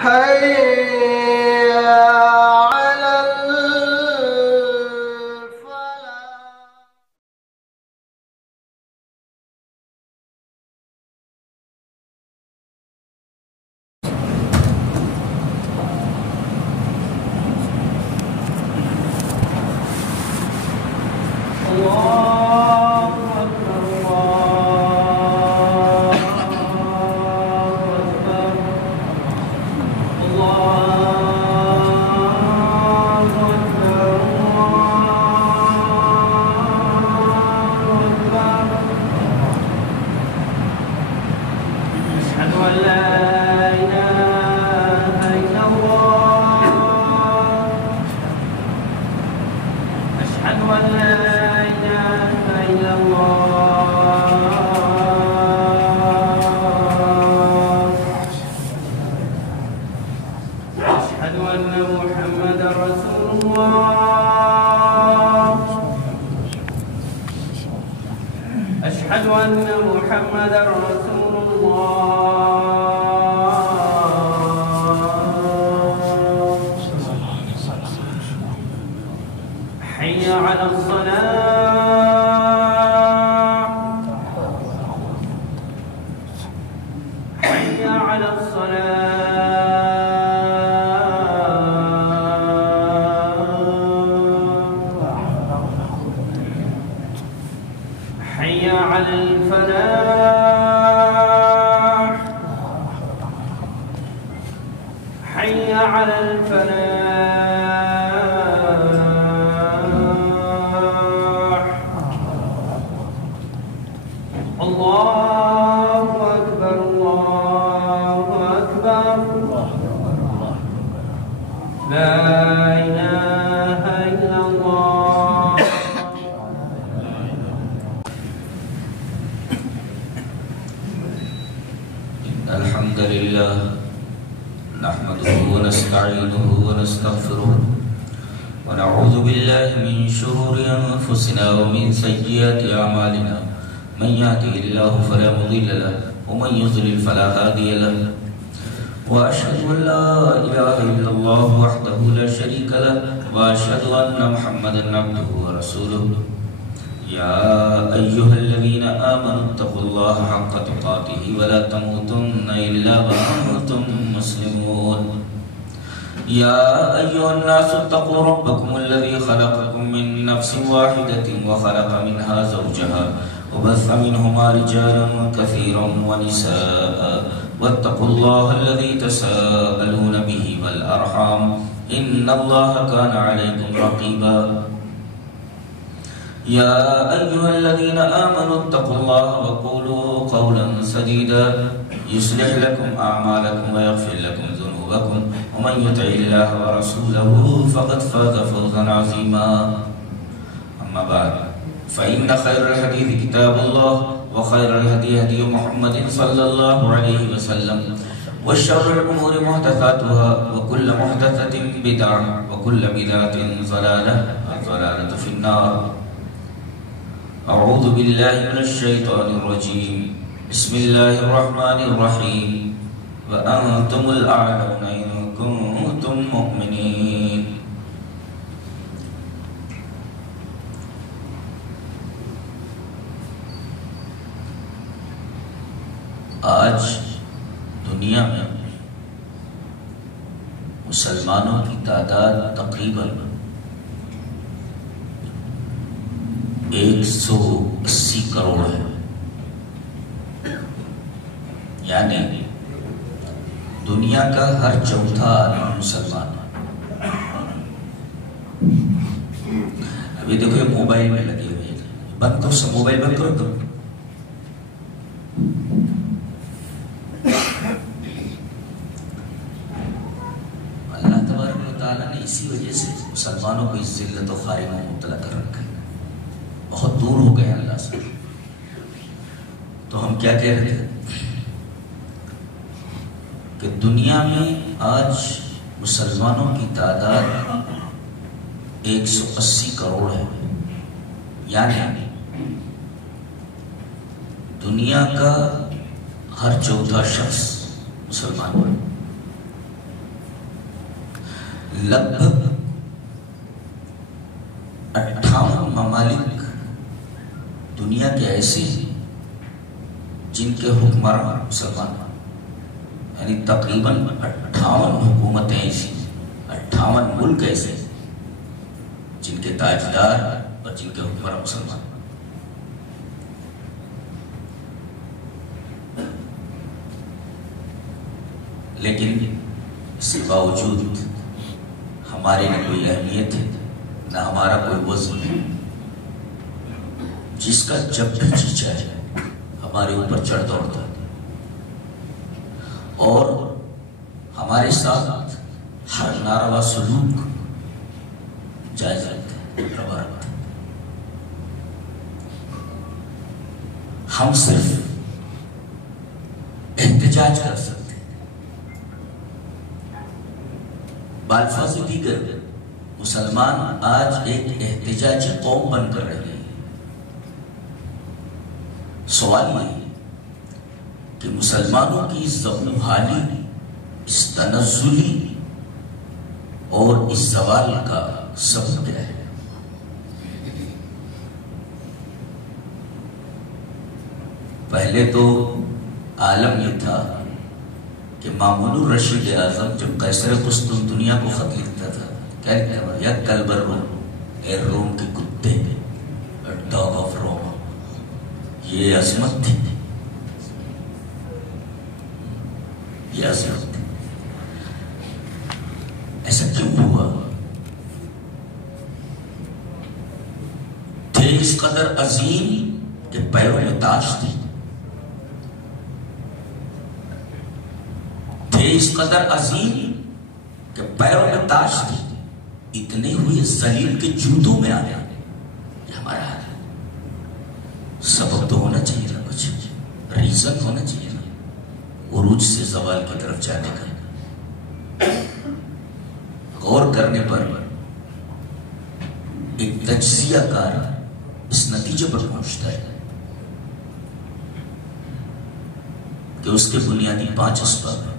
حي على الفلاح. الله أكبر الله أكبر الله أكبر أشهد أن لا إله إلا الله أشهد أن لا إله إلا الله أشهد أن محمدا رسول الله أشهد أن محمدا رسول الله حي على الصلاة حي على الصلاة حي على الفلاح حي على الفلاح الله أكبر الله أكبر لا إله إلا الله. الحمد لله نحمده ونستعينه ونستغفره ونعوذ بالله من شرور أنفسنا ومن سيئات أعمالنا من يهده الله فلا مضل له ومن يضلل فلا هادي له وأشهد أن لا إله إلا الله وحده لا شريك له وأشهد أن محمدا عبده ورسوله يا أيها الذين آمنوا اتقوا الله حق تقاته ولا تموتن إلا وأنتم مسلمون يا أيها الناس اتقوا ربكم الذي خلقكم من نفس واحدة وخلق منها زوجها وبث منهما رجالا كثيرا ونساء واتقوا الله الذي تساءلون به والأرحام إن الله كان عليكم رقيبا يا أيها الذين آمنوا اتقوا الله وقولوا قولا سديدا يصلح لكم أعمالكم ويغفر لكم ذنوبكم ومن يطع الله ورسوله فقد فاز فوزا عظيما أما بعد فإن خير الحديث كتاب الله وخير الهدي هدي محمد صلى الله عليه وسلم وشر الأمور محدثاتها وكل محدثة بدعة وكل بدعة ضلالة والضلالة في النار. أعوذ بالله من الشيطان الرجيم بسم الله الرحمن الرحيم وأنتم الأعلون إن كنتم مؤمنين. آج دنیا میں مسلمانوں کی تعداد تقریباً 180 کروڑ ہے، یعنی دنیا کا ہر چوتھا آدمی مسلمان ہے. ابھی دیکھو یہ موبائل میں لگے ہوئے ہیں، بند کرو سب موبائل بند کرو تم. اللہ تبارک و تعالیٰ نے اسی وجہ سے مسلمانوں کو اس ذلت و خواری میں مبتلا کر رکھا ہے، بہت دور ہو گئے اللہ سے. تو ہم کیا کہہ رہے تھے کہ دنیا میں آج مسلمانوں کی تعداد 180 کروڑ ہے، یعنی دنیا کا ہر چوتھا شخص مسلمان ہے. لگ بھگ 58 ممالک دنیا کے ایسے ہیں جن کے حکمران مسلمان، یعنی تقریباً 58 حکومتیں ایسی، 58 ملک ایسے جن کے تاجدار اور جن کے حکمران مسلمان۔ لیکن اس کے باوجود ہماری نہ کوئی اہمیت ہے نہ ہمارا کوئی وزن ہے، جس کا جب بھی جی چاہے ہمارے اوپر چڑھ دوڑتا ہے اور ہمارے ساتھ ہر ناروا سلوک جائز رکھتا ہے، روا رکھتا ہے۔ ہم صرف احتجاج کر سکتے ہیں، بالفاظ دیگر مسلمان آج ایک احتجاجی قوم بن کر رہے ہیں۔ سوال یہ ہے کہ مسلمانوں کی اس ضبط حالی، اس تنزلی اور اس زوال کا سبب کیا ہے؟ پہلے تو عالم یہ تھا کہ مامون الرشید اعظم جب قیصر قسطنطنیہ کو خط لکھتا تھا کیا لکھتا تھا؟ یا کلب الروم، اے روم کے کتے، ڈاگ آف روم۔ یہ عظمت تھی، یہ عظمت تھی۔ ایسا کیوں ہوا؟ تھے اس قدر عظیم کہ پیروں میں تاج تھی، تھے اس قدر عظیم کہ پیروں میں تاج تھی، اتنے ہوئے ذلیل کے جوتوں میں آ گیا۔ یہ ہمارا حال ہے۔ سبب تو ہونا چاہیے نا، کچھ ریزن ہونا چاہیے نا عروج سے زوال کی طرف جانے کا۔ غور کرنے پر ایک تجزیہ کار اس نتیجے پر پہنچتا ہے کہ اس کے بنیادی 5 اسباب ہیں۔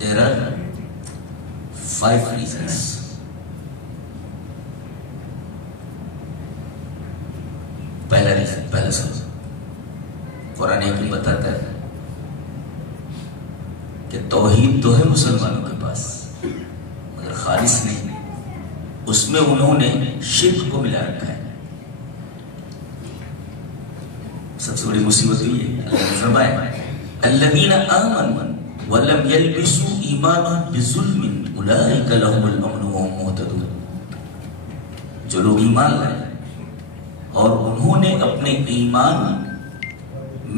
There are 5 reasons۔ پہلا سبب قرآن حکیم بتاتا ہے کہ توحید تو ہے مسلمانوں کے پاس مگر خالص نہیں، اس میں انہوں نے شرک کو ملا رکھا ہے۔ سب سے بڑی مصیبت ہوئی ہے، اللہ نے فرمایا الذین آمنوا وَلَمْ يَلْبِسُوا إِيمَانَهُمْ بِظُلْمٍ أُولَٰئِكَ لَهُمُ الْأَمْنُ وَهُمْ مُهْتَدُونَ۔ جو لوگ ایمان لائے اور انہوں نے اپنے ایمان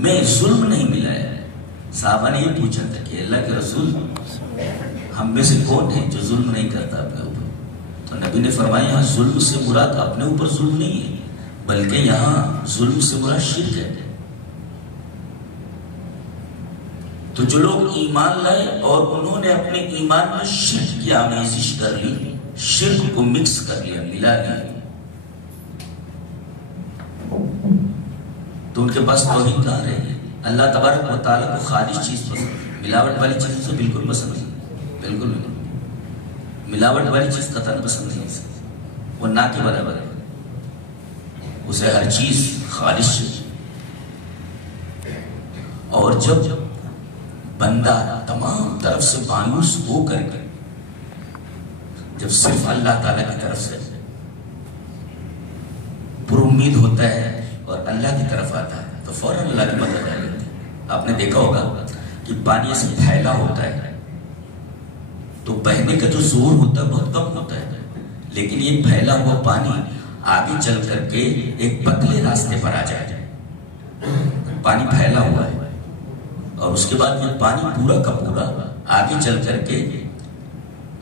میں ظلم نہیں ملایا۔ صحابہ نے یہ پوچھا تھا کہ اللہ کے رسول ہم میں سے کون ہے جو ظلم نہیں کرتا اپنے اوپر؟ تو نبی نے فرمایا یہاں ظلم سے مراد اپنے اوپر ظلم نہیں ہے بلکہ یہاں ظلم سے مراد شرک ہے۔ تو جو لوگ ایمان لائے اور انہوں نے اپنے ایمان میں شرک کی آمیزش کر لی، شرک کو مکس کر لیا، ملا لیا، تو ان کے پاس توحید کہاں رہے گی؟ اللہ تبارک و تعالیٰ کو خالص چیز پسند، ملاوٹ والی چیز سے بالکل پسند نہیں، بالکل نہیں، ملاوٹ والی چیز قطعاً پسند نہیں، وہ نہ کے برابر ہے، اسے ہر چیز خالص چاہیے۔ اور جب بندہ تمام طرف سے مایوس ہو کر کے جب صرف اللہ تعالیٰ کی طرف سے پر امید ہوتا ہے اور اللہ کی طرف آتا ہے تو فوراً اللہ کی مدد آ جاتی ہے۔ آپ نے دیکھا ہوگا کہ پانی ایسے پھیلا ہوتا ہے تو بہنے کا جو زور ہوتا ہے بہت کم ہوتا ہے، لیکن یہ پھیلا ہوا پانی آگے چل کر کے ایک پتلے راستے پر آ جائے۔ پانی پھیلا ہوا ہے اور اس کے بعد یہ پانی پورا کا پورا آگے چل کر کے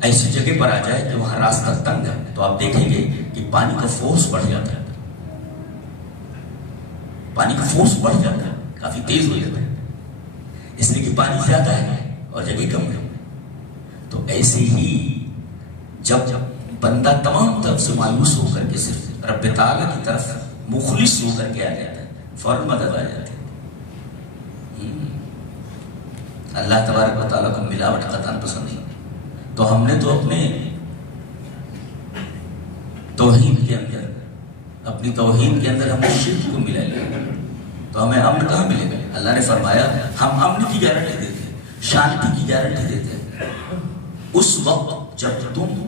ایسی جگہ پر آ جائے کہ وہاں راستہ تنگ ہے تو آپ دیکھیں گے کہ پانی کا فورس بڑھ جاتا ہے، پانی کا فورس بڑھ جاتا ہے، کافی تیز ہو جاتا ہے، اس لیے کہ پانی زیادہ ہے اور جگہ کم ہے۔ تو ایسے ہی جب بندہ تمام طرف سے مایوس ہو کر کے صرف رب تعالیٰ کی طرف مخلص ہو کر کے آ جاتا ہے، فوراً مدد آ جاتی ہے۔ اللہ تبارک و تعالیٰ کو ملاوٹ قطعاً پسند نہیں، تو ہم نے تو اپنے توحید کے اندر، اپنی توحید کے اندر ہم نے شرک کو ملا لیا تو ہمیں امن کہاں ملے گا؟ اللہ نے فرمایا ہم امن کی گارنٹی دیتے ہیں، شانتی کی گارنٹی دیتے ہیں اس وقت جب تم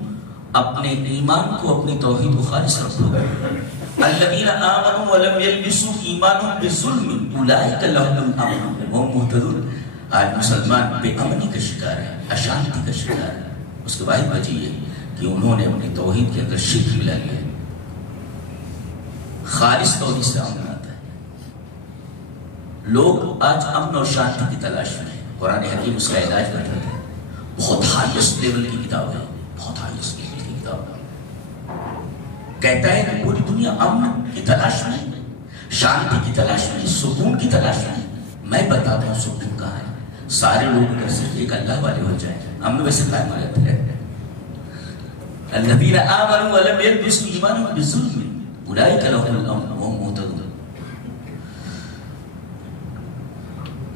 اپنے ایمان کو، اپنی توحید کو خالص رکھو گے۔ الذین آمنوا ولم یلبسوا ایمانهم بظلم اولئک لهم الامن وهم مہتدون۔ آج مسلمان بے امنی کا شکار ہے، اشانتی کا شکار ہے۔ اس کی واحد وجہ یہ کہ انہوں نے اپنی توحید کے اندر شرک ملا لیا۔ خالص توحید سے امن آتا ہے۔ لوگ آج امن اور شانتی کی تلاش میں ہیں۔ قرآن حکیم اس کا علاج بتاتا ہے۔ بہت ہائیسٹ لیول کی کتاب ہے، بہت ہائیسٹ لیول کی کتاب ہے۔ کہتا ہے کہ پوری دنیا امن کی تلاش میں، شانتی کی تلاش میں، سکون کی تلاش میں۔ میں بتاتا ہوں سکون کہاں ہے۔ سارے لوگ اگر صرف ایک اللہ والے ہو جائیں، امن ویسے قائم ہو جاتا ہے۔ الذین آمنوا ولم یلبسوا ایمانهم بظلم اولئک لهم الامن وهم مہتدون۔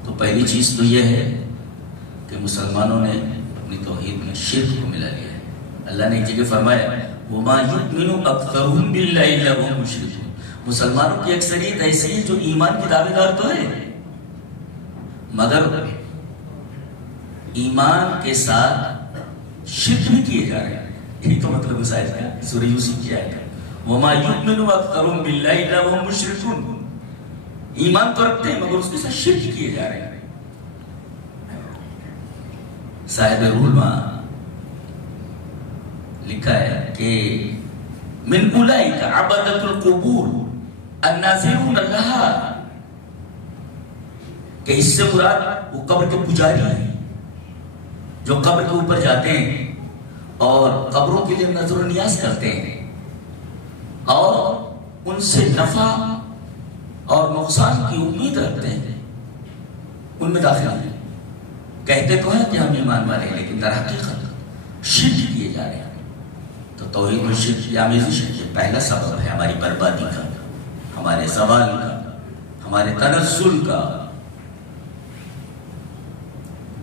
تو پہلی چیز تو یہ ہے کہ مسلمانوں نے اپنی توحید میں شرک کو ملا لیا ہے۔ اللہ نے ایک جگہ فرمایا وما یؤمن اکثرهم باللہ الا وهم مشرکون۔ مسلمانوں کی اکثریت ایسی ہے جو ایمان کی دعوے دار تو ہے مگر ایمان کے ساتھ شرک بھی کیے جا رہے ہیں۔ یہی تو مطلب اس آیت کا، سورہ یوسف کی آیت کا وما یؤمن اکثرهم باللہ الا وهم مشرکون۔ ایمان تو رکھتے ہیں مگر اس کے ساتھ شرک کیے جا رہے ہیں۔ صاحب روح المعانی لکھا ہے کہ من اولئک عبدۃ القبور الناظرون لها، کہ اس سے مراد وہ قبر کے پجاری ہیں جو قبر کے اوپر جاتے ہیں اور قبروں کے لیے نظر و نیاز کرتے ہیں اور ان سے نفع اور نقصان کی امید رکھتے ہیں، ان میں داخل ہیں۔ کہتے تو ہیں کہ ہم ایمان والے ہیں لیکن در حقیقت شرک کیے جا رہے ہیں۔ تو توحید میں شرک آمیزش ہے، پہلا سبب ہے ہماری بربادی کا، ہمارے زوال کا، ہمارے تنزل کا۔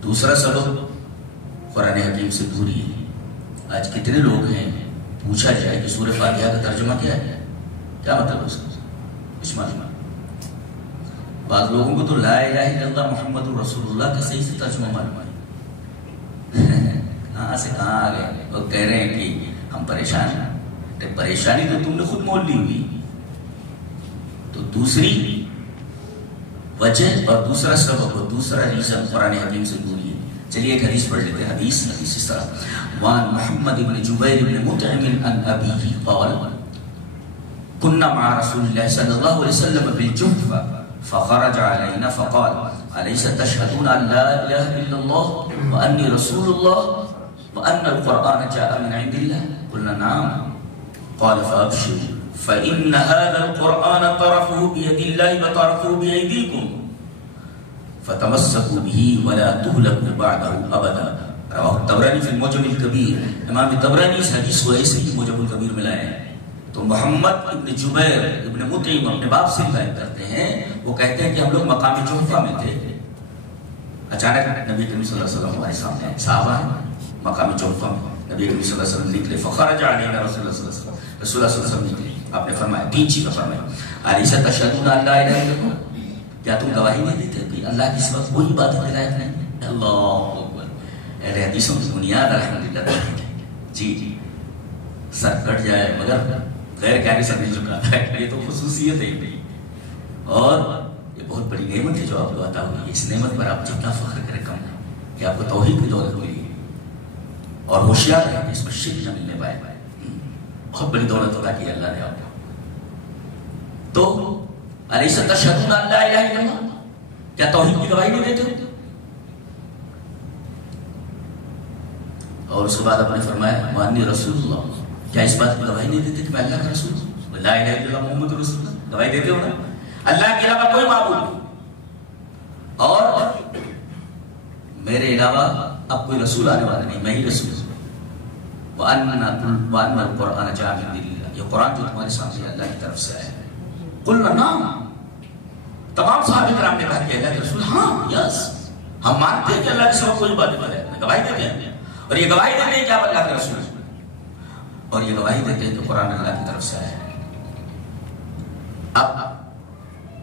دوسرا سبب قرآن حکیم سے دوری ہے۔ آج کتنے لوگ ہیں پوچھا جائے کہ سورہ فاتحہ کا ترجمہ کیا ہے، کیا مطلب اس کا؟ کچھ معلوم؟ بعض لوگوں کو تو لا الہ الا اللہ محمد رسول اللہ کا صحیح سے ترجمہ معلوم ہے۔ کہاں سے کہاں آ گئے؟ لوگ کہہ رہے ہیں کہ ہم پریشان ہیں۔ پریشانی تو تم نے خود مول لی ہوئی۔ تو دوسری وجہ اور دوسرا سبب اور دوسرا ریزن قرآن حکیم سے دوری ہے۔ چلیے ایک حدیث پڑھ لیتے ہیں۔ حدیث اس طرح وان محمد بن جبیر بن مطعم عن ابیہ قال كنا مع رسول الله صلى الله عليه وسلم بالجحفة فخرج علينا فقال أليس تشهدون أن لا إله إلا الله وأني رسول الله وأن القرآن جاء من عند الله قلنا نعم قال فأبشروا فإن هذا القرآن طرفه بيد الله وطرفه بأيديكم فتمسكوا به ولا تهلكوا بعده أبدا۔ رواه الطبراني في المعجم الكبير۔ امام طبرانی اس حدیث کو ایسے ہی معجم الکبیر میں لائے ہیں۔ تو محمد ابن جبیر ابن مطعم اپنے باپ سے روایت کرتے ہیں، وہ کہتے ہیں کہ ہم لوگ مقام جحفہ میں تھے۔ اچانک نبی کریم صلی اللہ علیہ وسلم ہمارے سامنے آئے، صحابہ ہیں مقام جحفہ میں، نبی کریم صلی اللہ علیہ وسلم نکلے، فخرج علینا رسول اللہ صلی اللہ علیہ وسلم، رسول اللہ صلی اللہ علیہ وسلم نکلے، آپ نے فرمایا تین چیزیں فرمایا، الیس تشهدون ان لا الہ الا اللہ، کیا تم گواہی نہیں دیتے کہ اللہ کی سوا کوئی عبادت کے لائق نہیں؟ اللہ اکبر۔ اہل حدیثوں کی بنیاد الحمدللہ جی سر کٹ جائے مگر غیر کہنے سے نہیں جھکاتا ہے، یہ تو خصوصیت ہے نہیں، اور یہ بہت بڑی نعمت ہے جو آپ کو عطا ہوئی ہے۔ اس نعمت پر آپ جتنا فخر کریں کم ہے کہ آپ کو توحید کی دولت ملی اور ہوشیار ہے کہ اس میں شرک نہ ملنے پائے۔ بہت بڑی دولت عطا کی اللہ نے آپ کو۔ تو الیس تشهدون ان لا الہ الا اللہ، کیا توحید کی گواہی نہیں دیتے؟ اور اس کے بعد آپ نے فرمایا وانی رسول اللہ، کیا اس بات کی گواہی نہیں دیتے کہ میں اللہ کا رسول ہوں؟ لا الہ الا اللہ محمد رسول اللہ گواہی دیتے ہو نا، اللہ کے علاوہ کوئی معبود نہیں اور میرے علاوہ اب کوئی رسول آنے والا نہیں، میں ہی رسول ہوں۔ وَأَنَّ الْقُرْآنَ جَاءَ مِنْ عِنْدِ اللَّهِ، یہ قرآن جو تمہارے سامنے اللہ کی طرف سے آیا ہے۔ قُلْنَا نَعَمْ، تمام صحابہ کرام نے کہا کہ اللہ کے رسول ہاں یس، ہم مانتے ہیں کہ اللہ کے سوا کوئی عبادت ہے، گواہی دیتے ہیں اور یہ گواہی دیتے ہیں کہ آپ اللہ کے رسول ہیں۔ اور یہ گواہی دیتے ہیں کہ قرآن اللہ کی طرف سے آیا ہے۔ اب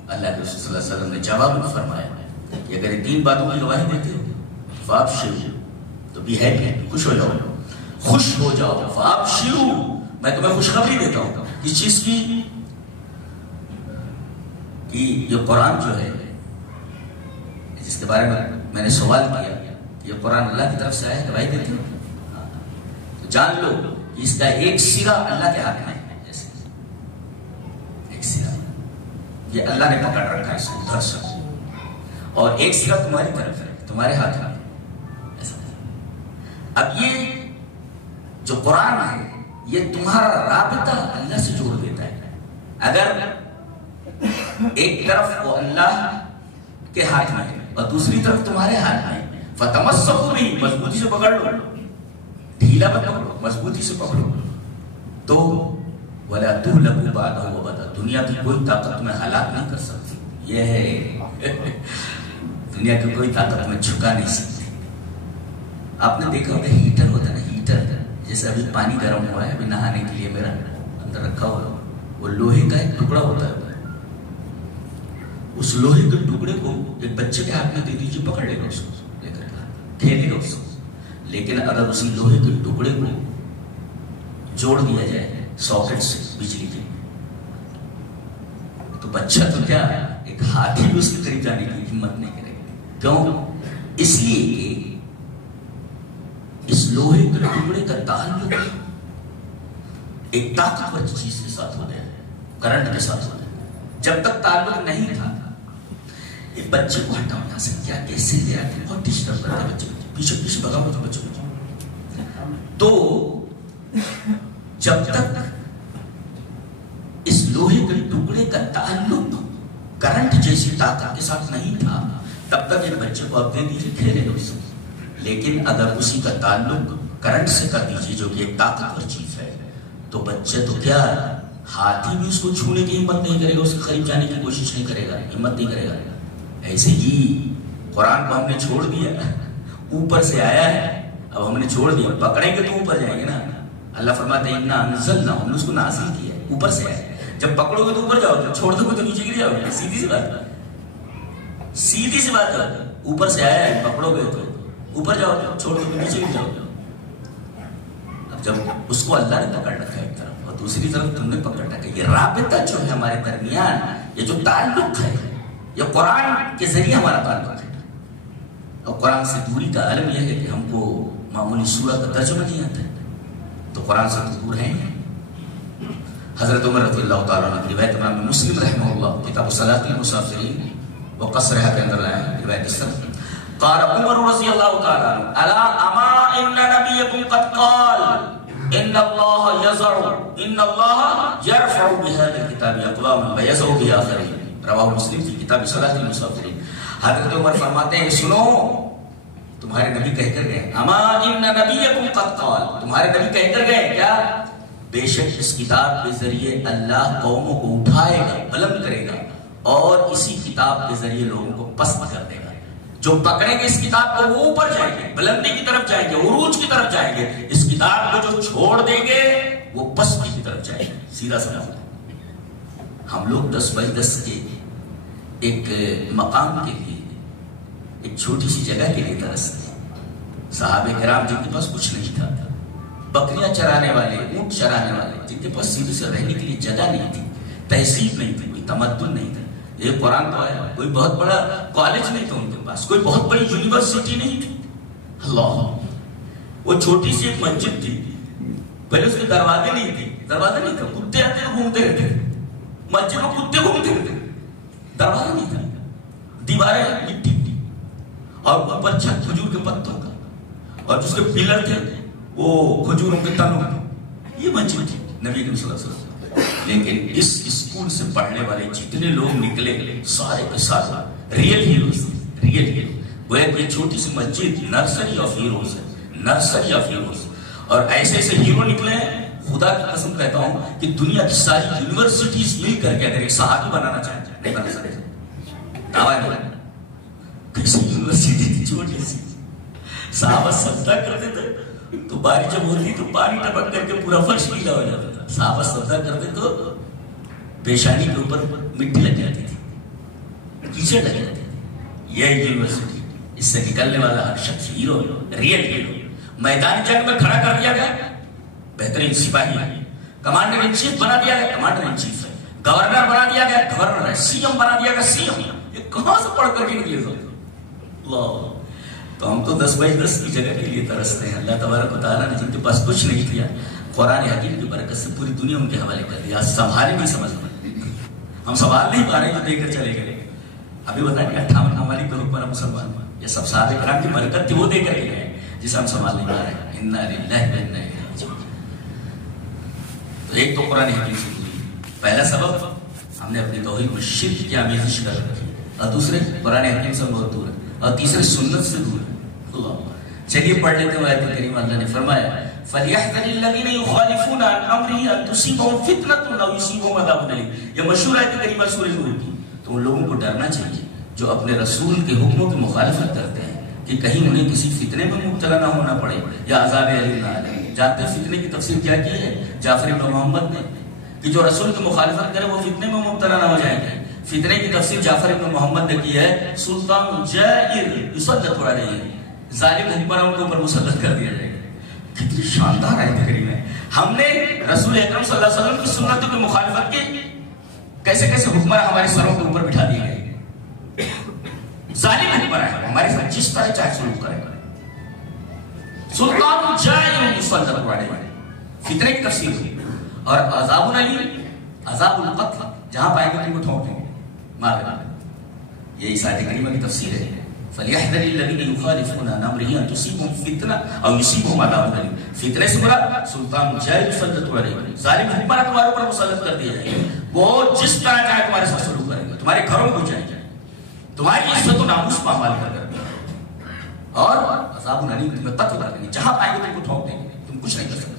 اللہ کے رسول صلی اللہ علیہ وسلم نے جواب میں فرمایا کہ اگر یہ 3 باتوں کی گواہی دیتے ہو فابشروا، تو بھی ہے خوش ہو جاؤ، خوش ہو جاؤ، فابشروا، میں تمہیں خوشخبری دیتا ہوں اس چیز کی کہ یہ قرآن جو ہے جس کے بارے میں نے سوال کیا کہ یہ قرآن اللہ کی طرف سے آیا ہے، گواہی دیتے ہو، تو جان لو کہ اس کا ایک سرا اللہ کے ہاتھ میں ہے، جیسے ایک سرا یہ اللہ نے پکڑ رکھا ہے اس کو ادھر سے، اور ایک سرا تمہاری طرف ہے، تمہارے ہاتھ میں۔ اب یہ جو قرآن ہے یہ تمہارا رابطہ اللہ سے جوڑ دیتا ہے۔ اگر ایک طرف وہ اللہ کے ہاتھ میں ہے اور دوسری طرف تمہارے ہاتھ میں، فتمسکوا بہ، مضبوطی سے پکڑ لو، ڈھیلا مت پکڑو، مضبوطی سے پکڑو، تو ولا تغلبوا بعدہ ابدا، دنیا کی کوئی طاقت تمہیں ہلاک نہیں کر سکتی۔ یہ ہے دنیا کی کوئی طاقت تمہیں جھکا نہیں سکتی۔ آپ نے دیکھا ہوگا ہیٹر ہوتا ہے نا، ہیٹر، جیسے ابھی پانی گرم ہوا ہے، ابھی نہانے کے لیے میرا اندر رکھا ہوا، وہ لوہے کا ایک ٹکڑا ہوتا ہے، اس لوہے کے ٹکڑے کو ایک بچے کے ہاتھ میں دے دیجیے، پکڑ لے گا اس کو، لے کر کھیلے گا اس کو۔ لیکن اگر اسی لوہے کے ٹکڑے کو جوڑ دیا جائے ساکٹ سے بجلی کے، تو بچہ تو کیا ایک ہاتھی بھی اس کے قریب جانے کی ہمت نہیں کرے گا۔ کیوں؟ اس لیے کہ اس لوہے کے ٹکڑے کا تعلق ایک طاقتور چیز کے ساتھ ہوتا ہے، کرنٹ کے ساتھ ہوتا ہے۔ جب تک تعلق نہیں تھا، ایک بچے کو ہٹا ہونا سے کیا کیسے لے آتے، بہت ڈسٹرب کرتا ہے بچے، پیچھے پیچھے بھگاؤ تو بچے کو، تو جب تک اس لوہے کے ٹکڑے کا تعلق کرنٹ جیسی طاقت کے ساتھ نہیں تھا، تب تک ایک بچے کو آپ دے دیجیے کھیلے گا اس سے۔ لیکن اگر اسی کا تعلق کرنٹ سے کر دیجیے جو کہ ایک طاقتور چیز ہے، تو بچے تو کیا ہاتھی بھی اس کو چھونے کی ہمت نہیں کرے گا، اس کے قریب جانے کی کوشش نہیں کرے گا، ہمت نہیں کرے گا۔ ایسے ہی قرآن کو ہم نے چھوڑ دیا، اوپر سے آیا ہے، اب ہم نے چھوڑ دیا، پکڑیں گے تو اوپر جائیں گے نا۔ اللہ فرماتے ہیں اِنَّا أَنزَلْنَاهُ، ہم نے اس کو نازل کیا ہے، اوپر سے آیا ہے، جب پکڑو گے تو اوپر جاؤ گے، چھوڑ دو گے تو نیچے گر جاؤ گے۔ سیدھی سی بات ہے، سیدھی سی بات ہے، اوپر سے آیا ہے، پکڑو گے تو اوپر جاؤ گے، چھوڑ دو تو نیچے گر جاؤ گے۔ اب جب اس کو اللہ نے پکڑ رکھا ہے ایک طرف اور دوسری طرف تم نے پکڑ رکھا ہے، یہ رابطہ جو ہے ہمارے درمیان، یہ جو تعلق ہے، یہ قرآن کے ذریعے ہمارا تعلق ہے۔ اور قرآن سے دوری کا عالم یہ ہے کہ ہم کو معمولی سورہ کا ترجمہ نہیں آتا ہے، تو قرآن سے دور ہیں۔ حضرت عمر رضی اللہ تعالیٰ عنہ کی روایت امام مسلم رحمہ اللہ کتاب صلاۃ المسافرین و قصرها کے اندر آیا ہے روایت اس طرح، قال عمر رضی اللہ تعالیٰ عنہ الا اما ان نبیکم قد قال ان اللہ یزع ان اللہ یرفع بهذا الكتاب اقواما ویزع بآخرین، رواہ مسلم کی کتاب صلاۃ المسافرین۔ حضرت عمر فرماتے ہیں سنو، تمہارے نبی کہہ کر گئے، اما ان نبیکم قد قال، تمہارے نبی کہہ کر گئے کیا؟ بے شک اس کتاب کے ذریعے اللہ قوموں کو اٹھائے گا، بلند کرے گا، اور اسی کتاب کے ذریعے لوگوں کو پست کر دے گا۔ جو پکڑیں گے اس کتاب کو وہ اوپر جائیں گے، بلندی کی طرف جائیں گے، عروج کی طرف جائیں گے۔ اس کتاب کو جو چھوڑ دیں گے وہ پستی کی طرف جائیں گے۔ سیدھا سا ہم لوگ 10x10 کے ایک مقام کے لیے، ایک چھوٹی سی جگہ کے لیے ترستے ہیں۔ صحابہ کرام جن کے پاس کچھ نہیں تھا، بکریاں چرانے والے، اونٹ چرانے والے، جن کے پاس سیدھے سے رہنے کے لیے جگہ نہیں تھی، تہذیب نہیں تھی، کوئی تمدن نہیں تھا۔ یہ قرآن تو آیا، کوئی بہت بڑا کالج نہیں تھا ان کے پاس، کوئی بہت بڑی یونیورسٹی نہیں تھی۔ اللہ، وہ چھوٹی سی ایک مسجد تھی، پہلے اس کے دروازے نہیں تھے، دروازہ نہیں تھا، کتے آتے تھے گھومتے رہتے تھے، مسجد میں کتے گھومتے رہتے، دروازہ نہیں تھا، دیواریں مٹی کی، اور اوپر چھت کھجور کے پتوں کا، اور جس کے پلر تھے وہ کھجوروں کے تنوں کے، یہ مسجد تھی نبی کریم صلی اللہ علیہ وسلم۔ لیکن اس اسکول سے پڑھنے والے جتنے لوگ نکلے سارے کے ساتھ ریئل ہیروز تھے، ریئل ہیرو۔ وہ ایک چھوٹی سی مسجد نرسری آف ہیروز ہے، نرسری آف ہیروز، اور ایسے ایسے ہیرو نکلے ہیں، خدا کی قسم کہتا ہوں کہ دنیا کی ساری یونیورسٹیز مل کر کے اگر ایک صحابی بنانا چاہتے ہیں نہیں بنا سکتے۔ دعویٰ نہیں، کسی یونیورسٹی تھی چھوٹی سی، صحابہ سجدہ کرتے تھے تو بارش جب ہوتی تو پانی ٹپک کر کے پورا فرش گیلا ہو جاتا تھا. صحابہ سجدہ کرتے تو پیشانی کے اوپر مٹی لگ جاتی تھی, کیچڑ لگ جاتی تھی. یہ یونیورسٹی, اس سے نکلنے والا ہر شخص ہیرو, ریئل ہیرو. میدان جنگ میں کھڑا کر دیا گیا, بہترین سپاہی ہے. کمانڈر ان چیف بنا دیا گیا, کمانڈر ان چیف ہے. گورنر بنا دیا گیا, گورنر ہے. سی ایم بنا دیا گیا, سی ایم. یہ کہاں سے پڑھ کر کے نکلے گا؟ اللہ. تو ہم تو 10/10 کی جگہ کے لیے ترستے ہیں. اللہ تبارک و تعالیٰ نے جن کے پاس کچھ نہیں کیا, قرآن حکیم کی برکت سے پوری دنیا ان کے حوالے کر دیا. سنبھالے نہیں سمجھ میں, ہم سنبھال نہیں پا رہے جو دے کر چلے گئے. ابھی بتائیں کہ 58 ممالک کے حکمراں مسلمان, یہ سب صحابہ کرام کی برکت تھی, وہ دے کر کے گئے جسے ہم سنبھال نہیں پا رہے. انا للہ و انا الیہ راجعون. تو ایک تو قرآن حکیم سے دوری, پہلا سبب ہم نے اپنی توحید میں شرک کی آمیزش کر رکھی, اور دوسرے قرآن حکیم سے بہت دور ہے, اور تیسرے سنت سے دور ہے. چلیے پڑھ لیتے ہیں آیت کریمہ. اللہ نے فرمایا فَلْيَحْذَرِ الَّذِينَ يُخَالِفُونَ عَنْ أَمْرِهِ أَن تُصِيبَهُمْ فِتْنَةٌ أَوْ يُصِيبَهُمْ عَذَابٌ أَلِيمٌ. یہ مشہور آیت کریمہ سورہ نور کی. تو ان لوگوں کو ڈرنا چاہیے جو اپنے رسول کے حکموں کی مخالفت کرتے ہیں کہ کہیں انہیں کسی فتنے میں مبتلا نہ ہونا پڑے یا عذاب الیم نہ آئے. جانتے ہیں فتنے کی تفسیر کیا کی ہے جعفر بن محمد نے, کہ جو رسول کی مخالفت کرے وہ فتنے میں مبتلا نہ ہو جائیں گے. فتنے کی تفسیر جعفر بن محمد نے کی ہے سلطان جائر یسلط علیہ, ظالم حکمران کے اوپر مسلط کر دیا جائے گا. کتنی شاندار آیت کریمہ ہے. ہم نے رسول اکرم صلی اللہ علیہ وسلم کی سنتوں کی مخالفت کی, کیسے کیسے حکمراں ہمارے سروں کے اوپر بٹھا دیے گئے. ظالم حکمراں ہمارے ساتھ جس طرح چاہے سلوک کرے. سلطان جائر یسلط علیہ, فتنے کی تفسیر ہوئی. اور عذاب الیم, عذاب القتل, جہاں پائیں گے تم کو ٹھونک دیں گے, مار دیں گے. یہ اس آیت کریمہ کی تفسیر ہے. فَلْيَحْذَرِ الَّذِينَ يُخَالِفُونَ عَنْ أَمْرِهِ أَن تُصِيبَهُمْ فِتْنَةٌ أَوْ يُصِيبَهُمْ عَذَابٌ أَلِيمٌ. فتنے سے مراد سلطان جائر یسلط علیہ, ظالم حکمراں تمہارے اوپر مسلط کر دیا جائے. وہ جس طرح چاہے تمہارے ساتھ سلوک کریں گے, تمہارے گھروں کو جائیں گے, تمہاری عزت و ناموس پامال کر دیں گے, اور عذاب الیم تمہیں قتل کر دیں گے. جہاں پائیں گے تم کو ٹھونک دیں گے, تم کچھ نہیں کر سکتے.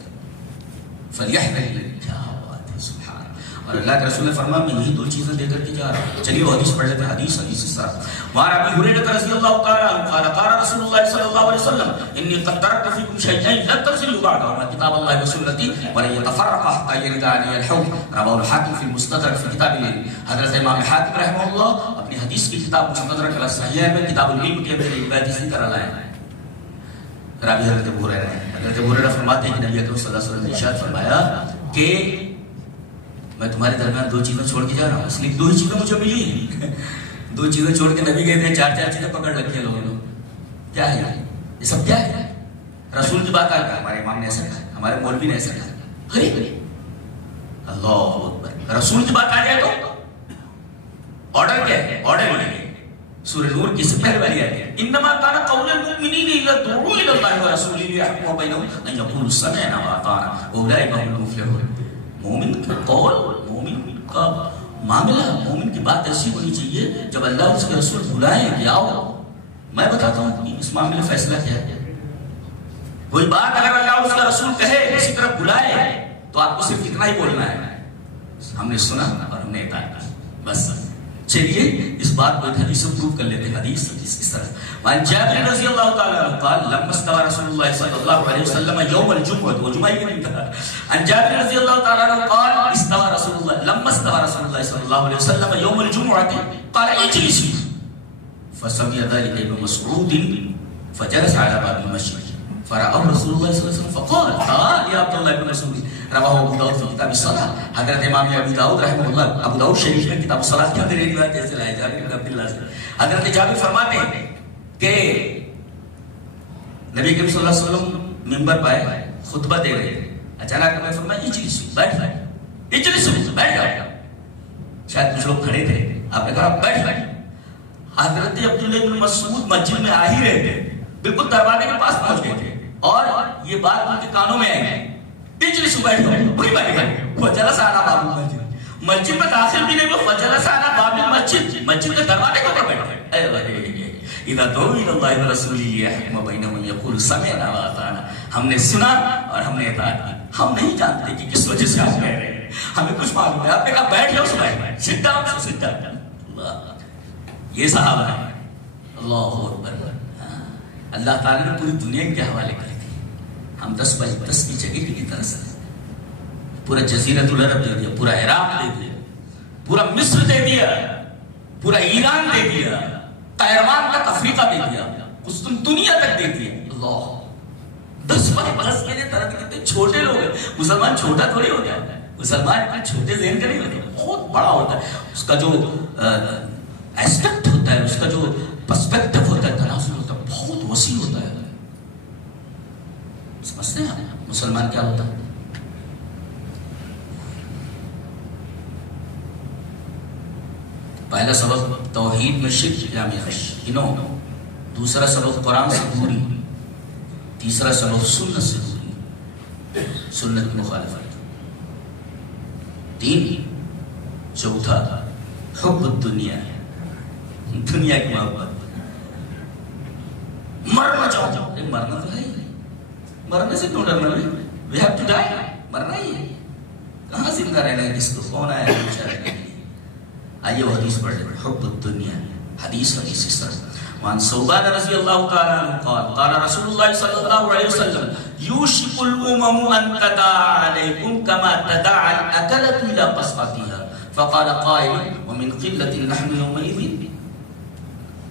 فَلْيَحْذَرِ الَّذِينَ, کیا بات ہے, سبحان. اور اللہ کے رسول نے فرمایا میں یہی 2 چیزیں دے کر کے جا رہا ہوں. چلیے وہ حدیث پڑھ لیتے ہیں. حدیث اس طرح وعن ابی ہریرہ رضی اللہ تعالی عنہ قال قال رسول اللہ صلی اللہ علیہ وسلم انی قد ترکت فیکم شیئین لن تضلوا بعدهما کتاب اللہ وسنتی ولن یتفرقا حتی یرد علی الحوض. رواه الحاکم فی المستدرک فی کتاب العلم. حضرت امام حاکم رحمہ اللہ اپنی حدیث کی کتاب مستدرک علی الصحیحین میں کتاب العلم کے اندر ایک بات اسی طرح لائے ہیں. راوی حضرت ابو ہریرہ ہیں. حضرت ابو ہریرہ فرماتے ہیں کہ نبی اکرم صلی اللہ علیہ وسلم نے ارشاد فرمایا کہ میں تمہارے درمیان 2 چیزیں چھوڑ کے جا رہا ہوں. اس لیے 2 ہی چیزیں مجھے ملی ہیں. 2 چیزیں چھوڑ کے نبی گئے تھے, 4 چیزیں پکڑ رکھی ہیں لوگوں نے. کیا ہے یہ سب, کیا ہے؟ رسول کی بات آ گئی, ہمارے امام نے ایسا کہا, ہمارے مولوی نے ایسا کہا. اللہ اکبر. رسول کی بات آ جائے تو آرڈر کیا ہے؟ آرڈر ہے سورہ نور کی سے پہلے والی آیت ہے انما کان قول المؤمنین الا دعوا الى الله ورسوله ليحكم بينهم ان يقولوا سمعنا واطعنا واولئك هم المفلحون. مومن کا قول, مومن کا معاملہ, مومن کی بات ایسی ہونی چاہیے جب اللہ اس کے رسول بلائیں کہ آؤ میں بتاتا ہوں کہ اس معاملے میں فیصلہ کیا ہے. کوئی بات اگر اللہ اس کا رسول کہے کسی طرف بلائے تو آپ کو صرف اتنا ہی بولنا ہے, ہم نے سنا اور ہم نے اطاعت کی, بس. چلیے اس بات کو ایک حدیث سے پروف کر لیتے ہیں. حدیث اس طرح وعن جابر رضی اللہ تعالی عنہ قال لما استوى رسول الله صلى الله عليه وسلم يوم الجمعه وجمعه کے دن تھا. عن جابر رضی اللہ تعالی عنہ قال استوى رسول الله لما استوى رسول الله صلى الله عليه وسلم يوم الجمعه قال اجلسوا فسمع ذلك ابن مسعود فجلس على باب المسجد فرأى رسول الله صلى الله عليه وسلم فقال تعال يا عبد الله بن مسعود. رواه ابو داؤد في کتاب الصلاۃ. حضرت امام ابو داؤد رحمہ اللہ ابو داؤد شریف میں کتاب الصلاۃ کے اندر روایت ایسے لائی جابر بن عبد اللہ سے. حضرت جابر فرماتے ہیں کہ نبی کریم صلی اللہ علیہ وسلم منبر پر خطبہ دے رہے تھے. اچانک انہوں نے فرمایا اجلسوا, بیٹھ جاؤ, اجلسوا, بیٹھ جاؤ. شاید کچھ لوگ کھڑے تھے, آپ نے کہا بیٹھ جاؤ. حضرت عبداللہ بن مسعود مسجد میں آ ہی رہے تھے, بالکل دروازے کے پاس پہنچ گئے تھے اور یہ بات ان کے کانوں میں آئی. اجلسوا, بیٹھ جاؤ. وہی بیٹھ گئے. فجلس علی باب المسجد, مسجد میں داخل بھی نہیں ہوئے, فجلس علی باب المسجد, مسجد کے دروازے کے اوپر بیٹھ گئے. اذا دعوا الى الله ورسوله ليحكم بينهم يقول سمعنا واطعنا. ہم نے سنا اور ہم نے اطاعت کی. ہم نہیں جانتے کہ کس وجہ سے آپ کہہ رہے ہیں, ہمیں کچھ معلوم ہے. آپ نے کہا بیٹھ جاؤ, سو بیٹھ جاؤ, سٹ ڈاؤن, سو سٹ ڈاؤن. اللہ, یہ صحابہ ہیں. اللہ اکبر. اللہ تعالیٰ نے پوری دنیا کے حوالے کر دی. ہم 10 کی جگہ کی طرح سے پورا جزیرۃ العرب دے دیا، پورا عراق دے دیا، پورا مصر دے دیا، پورا ایران دے دیا، قیروان تک افریقہ دے دیا، قسطنطنیہ تک دے دیا۔ اللہ 10 کے لیے طرح کتنے چھوٹے لوگ ہیں۔ مسلمان چھوٹا تھوڑی ہو گیا، مسلمان اتنے چھوٹے ذہن کا نہیں ہوتا، بہت بڑا ہوتا ہے۔ اس کا جو ایسپیکٹ ہوتا ہے، اس کا جو پرسپیکٹو ہوتا ہے، تناظر ہوتا ہے، بہت وسیع ہوتا ہے۔ سمجھتے ہیں مسلمان کیا ہوتا ہے؟ پہلا سبق توحید میں شرک جامع خشنو، دوسرا سبق قرآن سے دوری، تیسرا سبق سنت سے دوری، سنت کی مخالفت، 3 چوتھا حب الدنیا، دنیا کی محبت۔ مرنا چاہو، مرنا تو ہے ہی، مرنے سے کیوں ڈرنا ہے؟ we have to die، مرنا ہی ہے، کہاں زندہ رہنا ہے؟ کس کو کون آیا ہے بیچارے کے لیے؟ آئیے وہ حدیث پڑھ لیں، حب الدنیا، حدیث اس طرح وعن ثوبان رضی اللہ تعالی عنہ قال قال رسول اللہ صلی اللہ علیہ وسلم یوشک الامم ان تداعى علیکم کما تداعى الاکلۃ الى قصعتها فقال قائل ومن قلة نحن يومئذ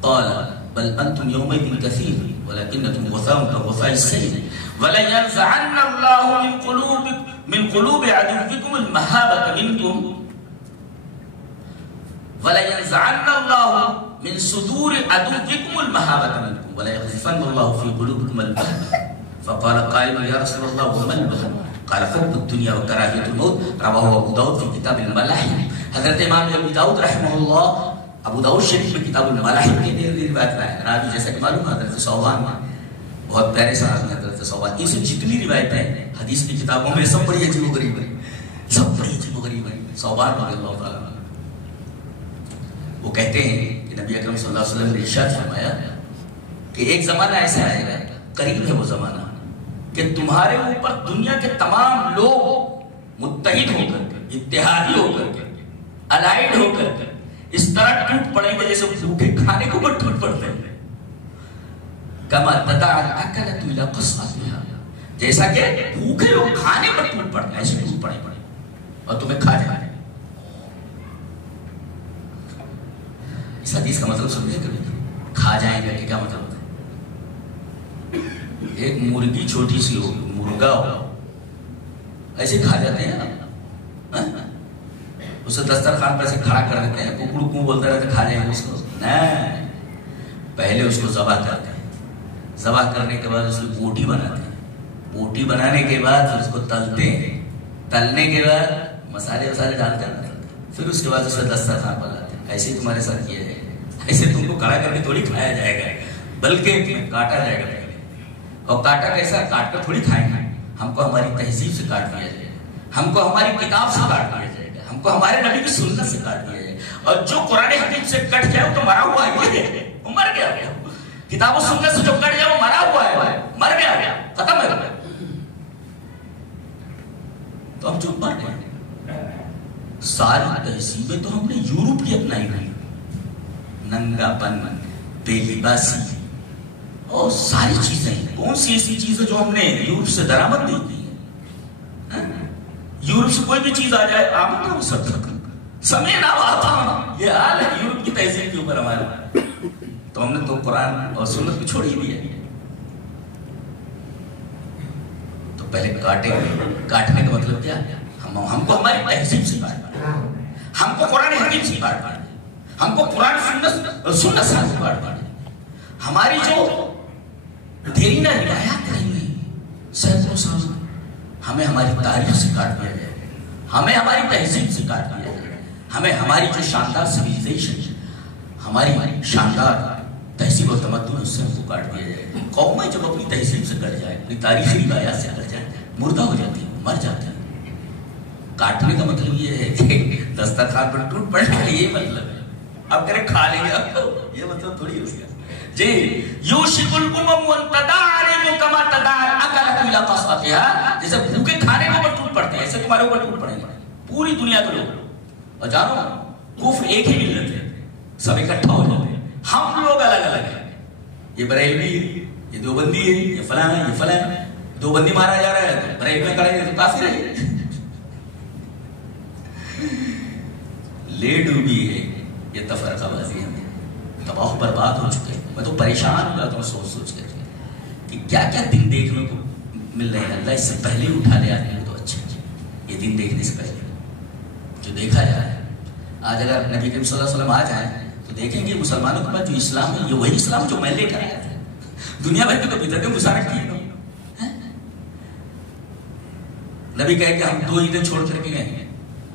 قال بل انتم يومئذ كثير ولكنكم غثاء كغثاء السيل ولينزعن الله من قلوب عدوكم المهابة منكم وَلَيَنْزَعَنَّ اللَّهُ مِنْ صُدُورِ عَدُوِّكُمُ الْمَهَابَةَ مِنْكُمْ وَلَيَقْذِفَنَّ اللَّهُ فِي قُلُوبِكُمُ الْوَهْنَ فَقَالَ قَائِلٌ يَا رَسُولَ اللَّهِ وَمَا الْوَهْنُ قَالَ حُبُّ الدُّنْيَا وَكَرَاهِيَةُ الْمَوْتِ رواه ابو داؤد في كتاب الملاحم۔ حضرت امام ابو داؤد رحمہ اللہ ابو داؤد شریف میں کتاب الملاحم کی روایت لائے، راوی جیسا کہ معلوم ہے حضرت ثوبان، بہت پیارے صحابی ہیں حضرت ثوبان۔ ان سے جتنی روایتیں ہیں حدیث کی کتابوں میں سب بڑی عجیب و غریب ہیں، سب بڑی عجیب و غریب ہیں۔ ثوبان رضی اللہ تعالیٰ وہ کہتے ہیں کہ نبی اکرم صلی اللہ علیہ وسلم نے ارشاد فرمایا کہ ایک زمانہ ایسا آئے گا، قریب ہے وہ زمانہ، کہ تمہارے اوپر دنیا کے تمام لوگ متحد ہو کر، اتحادی ہو کر، الائڈ ہو کر اس طرح ٹوٹ پڑیں گے جیسے بھوکے کھانے کو بٹ ٹوٹ پڑتے ہیں۔ کما تداعى الاکلۃ الى قصعتها، جیسا کہ بھوکے لوگ کھانے پر ٹوٹ پڑتے ہیں، ایسے ٹوٹ پڑیں اور تمہیں کھا جائیں۔ اس حدیث کا مطلب سمجھے کبھی؟ کھا جائیں گے کہ کیا مطلب ہوتا ہے؟ ایک مرغی چھوٹی سی ہو، مرغا ہو، ایسے کھا جاتے ہیں نا، اسے دسترخوان پر سے کھڑا کر دیتے ہیں، ککڑو کو بولتا رہتا کھا جائیں گے اس کو؟ نہیں، پہلے اس کو ذبح کرتے ہیں، ذبح کرنے کے بعد اس کی بوٹی بناتے ہیں، بوٹی بنانے کے بعد پھر اس کو تلتے ہیں، تلنے کے بعد مسالے ڈالتے ہیں، پھر اس کے بعد اسے دسترخوان پر لاتے ہیں۔ ایسے تمہارے ساتھ یہ ہے، ایسے تم کو کھڑا کر کے تھوڑی کھایا جائے گا، بلکہ تمہیں کاٹا جائے گا پہلے۔ اور کاٹا کیسا؟ کاٹ کر تھوڑی کھائیں گے، ہم کو ہماری تہذیب سے کاٹ دیا جائے گا، ہم کو ہماری کتاب سے کاٹ دیا جائے گا، ہم کو ہمارے نبی کی سنت سے کاٹ دیا جائے گا۔ اور جو قرآن حدیث سے کٹ جائے وہ تو مرا ہوا ہے، وہ مر گیا، کتاب و سنت سے جو کٹ جائے وہ مرا ہوا ہے، مر گیا، ختم ہے۔ تو ہم چپ پڑ گئے، ساری تہذیبیں تو ہم نے یورپ کی اپنائی ہوئی، ننگا پن، بے لباسی اور ساری چیزیں۔ کون سی ایسی چیزیں جو ہم نے یورپ سے درآمد نہیں کی ہے؟ یورپ سے کوئی بھی چیز آ جائے آمد نہ سب سمے نہ آتا، یہ حال ہے یورپ کی تہذیب کے اوپر ہمارا۔ تو ہم نے تو قرآن اور سنت کو چھوڑ ہی دیا۔ تو پہلے کاٹیں گے، کاٹنے کا مطلب کیا؟ ہم کو ہماری تہذیب سے کاٹنا، ہم کو قرآن حدیث سے کاٹنا، ہم کو قرآن سنت سے کاٹنا، ہماری جو دیرینہ روایات رہی ہوئی سینکڑوں سال، ہمیں ہماری تاریخ سے کاٹ دیا جائے، ہمیں ہماری تہذیب سے کاٹ دیا جائے، ہمیں ہماری جو شاندار سویلائزیشن، ہماری شاندار تہذیب و تمدن اس سے ہم کو کاٹ دیا جائے۔ قومیں جب اپنی تہذیب سے کٹ جائے، اپنی تاریخی روایات سے کٹ جائے، مردہ ہو جاتی ہے، مر جاتی ہے۔ کاٹنے کا مطلب یہ ہے کہ دسترخوان پر ٹوٹ پڑنا، یہ مطلب ہے۔ اب کرے کھا لیں گے، اب تو یہ مطلب تھوڑی ہو گیا جی۔ یوشک الامم ان تداعى علیکم کما تداعى الاکلۃ الى قصعتها، جیسے بھوکے کھانے کے اوپر ٹوٹ پڑتے ہیں ایسے تمہارے اوپر ٹوٹ پڑیں گے پوری دنیا کے لوگ۔ اور جانو کفر ایک ہی ملت ہے، سب اکٹھا ہو جاتے ہیں، ہم لوگ الگ الگ ہیں، یہ بریلوی ہے، یہ دیوبندی ہے، یہ فلاں ہے، یہ فلاں ہے، دو بندی مارا جا رہا ہے تو بریک میں کھڑے تو کافی رہے. لے ڈوبی ہے یہ تفرقہ بازی ہمیں تباہ برباد ہو چکے. میں تو پریشان ہو جاتا ہوں سوچ سوچ کے کہ کیا کیا دن دیکھنے کو مل رہے ہیں. اللہ اس سے پہلے ہی اٹھا لے آدمی تو اچھے یہ دن دیکھنے سے پہلے جو دیکھا جا رہا ہے. آج اگر نبی کریم صلی اللہ علیہ وسلم آ جائیں تو دیکھیں گے مسلمانوں کے پاس جو اسلام ہے یہ وہی اسلام جو میں لے کر آیا تھا. دنیا بھر کی تو بدعتیں مسارت کی نبی کہے کہ ہم 2 عیدیں چھوڑ کر کے گئے ہیں,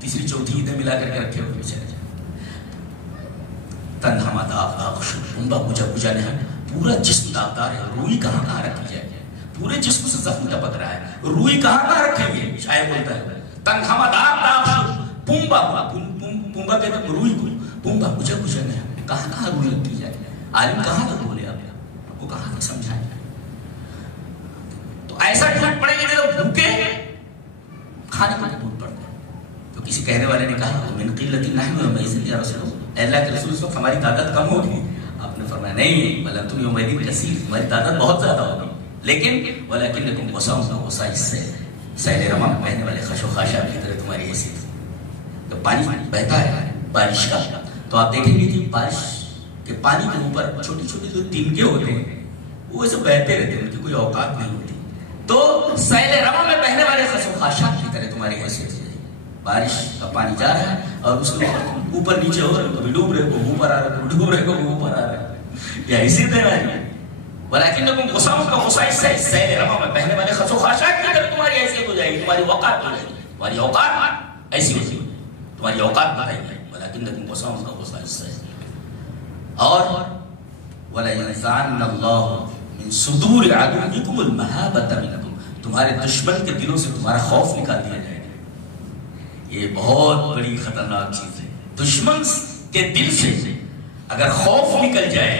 تیسری چوتھی عیدیں ملا کر کے رکھے ہوئے بیچارے. تنہا داغ داغ شنبا بجا بجا نہیں, پورا جسم داغدار ہے. روئی کہاں کہاں رکھی جائے, پورے جسم سے زخم ٹپک رہا ہے, روئی کہاں کہاں رکھیں گے. شاعر بولتا ہے تنہا داغ داغ پومبا پومبا کہتے ہیں روئی کو, پومبا بجا بجا نہیں, کہاں کہاں روئی رکھی جائے. عالم کہاں تک بولے آپ کو کہاں تک سمجھائیں. تو ایسا ٹوٹ پڑے گا جب بھوکے کھانے کو ٹوٹ پڑتا ہے. تو کسی کہنے والے نے کہا من قلت نحن یومئذ یا رسول اللہ, اللہ کے رسول صلی ہماری تعداد کم ہوگی. آپ نے فرمایا نہیں بل انتم یومئذ کثیر, تمہاری تعداد بہت زیادہ ہوگی, لیکن ولکنکم غصاء غصاء السیل, سیل رما میں بہنے والے خش و خاشاک کی طرح تمہاری حیثیت. تو پانی بہتا ہے بارش کا, تو آپ دیکھیں گے کہ بارش کے پانی کے اوپر چھوٹی چھوٹی جو تنکے ہوتے ہیں وہ ایسے بہتے رہتے ہیں, ان کی کوئی اوقات نہیں ہوتی. تو سیل رما میں بہنے والے خش و خاشاک کی طرح تمہاری حیثیت. بارش کا پانی جا رہا ہے اور اس کے اوپر نیچے ہو رہا ہے, کبھی ڈوب رہے کو اوپر آ رہا ہے, ڈوب رہے کو اوپر آ رہا ہے. یہ ایسی طرح ہے. ولکنکم غصاء غصاء السیل, سیل رما میں بہنے والے خش و خاشاک کی طرح تمہاری حیثیت ہو جائے گی, تمہاری اوقات ہو جائے گی, تمہاری اوقات ایسی ہوتی ہے, تمہاری اوقات بتائی گئی. ولکنکم غصاء غصاء السیل. اور وَلَيَنزَعَنَّ اللَّهُ مِن صُدُورِ عَدُوِّكُمُ الْمَهَابَةَ مِنْكُمْ, تمہارے دشمن کے دلوں سے تمہارا خوف نکال دیا جائے گا. یہ بہت بڑی خطرناک چیز ہے. دشمن کے دل سے اگر خوف نکل جائے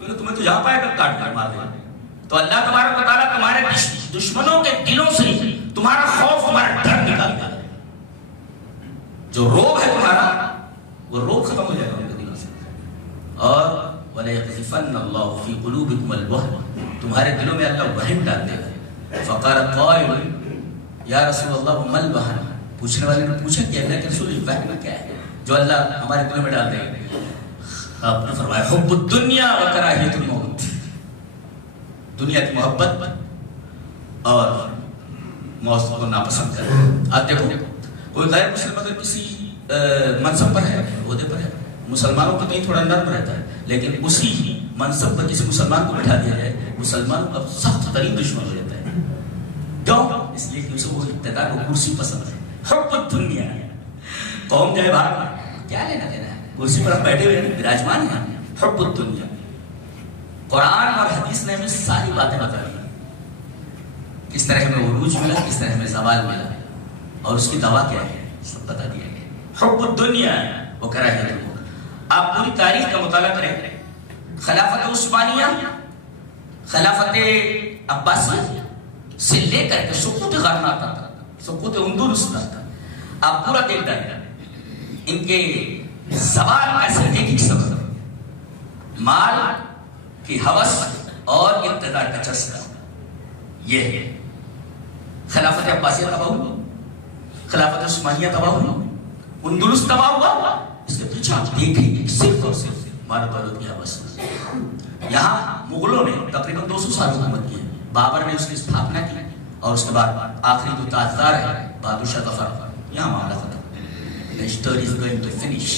تو تمہیں تو جہاں پائے گا کاٹ کر مار دے. تو اللہ تبارک و تعالیٰ تمہارے دشمنوں کے دلوں سے تمہارا خوف, تمہارا ڈر نکال دے. جو روگ ہے تمہارا وہ روگ ختم ہو جائے گا ان کے دلوں سے. اور وَلَيَقْذِفَنَّ اللَّهُ فِي قُلُوبِكُمُ الْوَهْنَ, تمہارے دلوں میں اللہ وہن ڈال دے گا. فَقَالَ قَائِلٌ يَا رَسُولَ اللَّهُ مَا الْوَهْنُ, پوچھنے والے نے پوچھا کہ اللہ کے رسول وہن کیا ہے جو اللہ ہمارے دلوں میں ڈال دے گا. آپ نے فرمایا حب الدنیا وکراہیت الموت, دنیا کی محبت اور موت کو ناپسند کرنا. آپ دیکھو کوئی غیر مسلم اگر کسی منصب پر ہے, عہدے پر ہے, مسلمانوں کو کہیں تھوڑا نرم رہتا ہے, لیکن اسی منصب پر کسی مسلمان کو بٹھا دیا جائے, مسلمانوں کا سخت ترین دشمن ہو جاتا ہے. کیوں؟ اس لیے کہ اسے وہ اقتدار و کرسی پسند ہے. حب الدنیا, قوم جائے باہر کیا لینا دینا ہے, کرسی پر ہم بیٹھے ہوئے ہیں, براجمان ہیں. حب الدنیا. قرآن اور حدیث نے ہمیں ساری باتیں بتا دی, کس طرح ہمیں عروج ملا, کس طرح ہمیں زوال ملا, اور اس کی دوا کیا ہے سب بتا دیا گیا. حب الدنیا وکراہیت الموت. آپ پوری تاریخ کا مطالعہ کریں, خلافت عثمانیہ, خلافت عباسیہ سے لے کر کے سقوط غرناطہ تک, سقوط اندلس تک, آپ پورا دیکھ ڈالیں ان کے زوال کا صرف ایک سبب مال کی ہوس اور اقتدار کا چسکا. یہ ہے خلافت عباسیہ تباہ ہوئی, خلافت عثمانیہ تباہ ہوئی, اندلس تباہ ہوا. اس کے پیچھے آپ دیکھیں گے صرف اور صرف مال و دولت کی ہوس. یہاں مغلوں نے تقریباً 200 سال حکومت کی, بابر نے اس کی استھاپنا کی, اور اس کے بعد آخری جو تاجدار ہے بہادر شاہ ظفر, یہاں معاملہ ختم. The story is going to finish.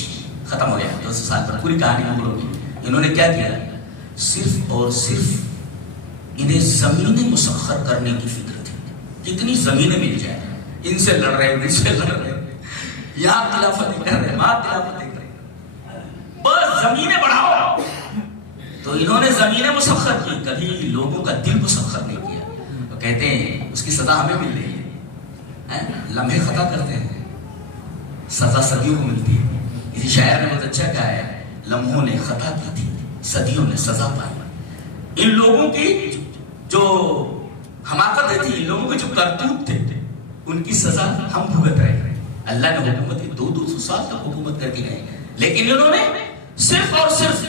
ختم ہو گیا 200 سال پر پوری کہانی مغلوں کی. انہوں نے کیا کیا, صرف اور صرف انہیں زمینیں مسخر کرنے کی فکر تھی. کتنی زمینیں مل جائیں, ان سے لڑ رہے, ان سے لڑ رہے, یہاں خلافت کر رہے, وہاں خلافت کر رہے, بس زمینیں بڑھاؤ. تو انہوں نے زمینیں مسخر کی, کبھی لوگوں کا دل مسخر نہیں کیا. تو کہتے ہیں اس کی سزا ہمیں مل رہی ہے, لمحے خطا کرتے ہیں, سزا صدیوں کو ملتی ہے. اسی شاعر نے بہت اچھا کہا ہے, لمحوں نے خطا کی تھی, صدیوں نے سزا پائی. ان لوگوں کی جو حماقتیں تھی, ان لوگوں کے جو کرتوت تھے, ان کی سزا ہم بھگت رہے ہیں. اللہ نے حکومت 200 سال تک حکومت کر کے گئے, لیکن انہوں نے صرف اور صرف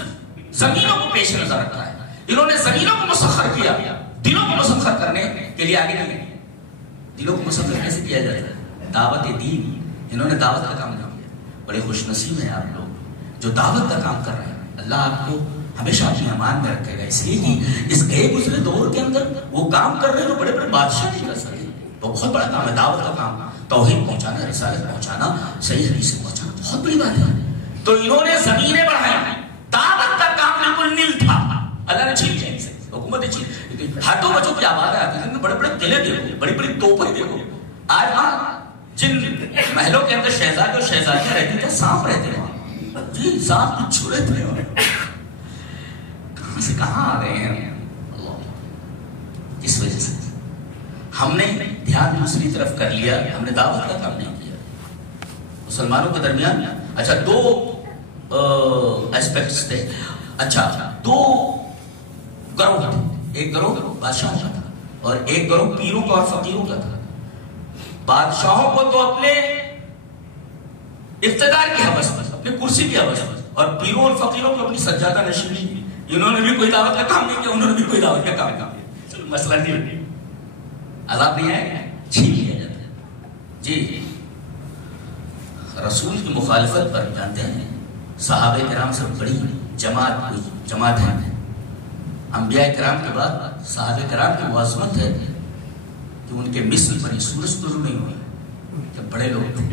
زمینوں کو پیش نظر رکھا ہے. انہوں نے زمینوں کو مسخر کیا, دلوں کو مسخر کر کرنے کے لیے آگے نہیں ہے. دلوں کو مسلط کیسے کیا جاتا ہے؟ دعوت دین. انہوں نے دعوت کا کام نہیں کیا. بڑے خوش نصیب ہیں آپ لوگ جو دعوت کا کام کر رہے ہیں. اللہ آپ کو ہمیشہ اپنی امان میں رکھے گا، اس لیے کہ اس گئے گزرے دور کے اندر وہ کام کر رہے ہیں جو بڑے بڑے بادشاہ نہیں کر سکتے. وہ بہت بڑا کام ہے دعوت کا کام. توحید پہنچانا، رسالت پہنچانا، صحیح حدیث پہنچانا بہت بڑی بات ہے. تو انہوں نے زمینیں بڑھائی، دعوت کا کام بالکل نیل تھا. اللہ نے چھین لیا، حکومت نے چھین. ہاتھوں بچوں کی آباد آتی ہے، بڑے بڑے قلعے دیکھو، بڑی بڑی توپیں دیکھو. آج وہاں جن محلوں کے اندر شہزادے اور شہزادیاں رہتی تھے سانپ رہتے ہیں. جی سانپ بچھو رہتے ہیں. کہاں سے کہاں آ گئے ہیں؟ اس وجہ سے ہم نے دھیان دوسری طرف کر لیا، ہم نے دعوت کا کام نہیں کیا. مسلمانوں کے درمیان اچھا دو ایسپیکٹس تھے. اچھا دو گروہ تھے. ایک گروہ بادشاہوں کا تھا اور ایک گروہ پیروں کا اور فقیروں کا تھا. بادشاہوں کو تو اپنے اقتدار کی حوث پر، اپنے کرسی کی حوث پر، اور پیروں اور فقیروں کو اپنی سجادہ نشینی. انہوں نے بھی کوئی دعوت کا کام نہیں کیا، انہوں نے بھی کوئی دعوت کا کام نہیں کیا. چلو مسئلہ نہیں، عذاب نہیں آئے گا، چھین لیا جاتا ہے. جی رسول کی مخالفت پر جانتے ہیں صحابہ کرام سے بڑی جماعت ہے. انبیاء کرام کے بعد صحابہ کرام کی معظمت ہے کہ ان کے مثل پر سورج طلوع نہیں ہوئی. کہ بڑے لوگ تھے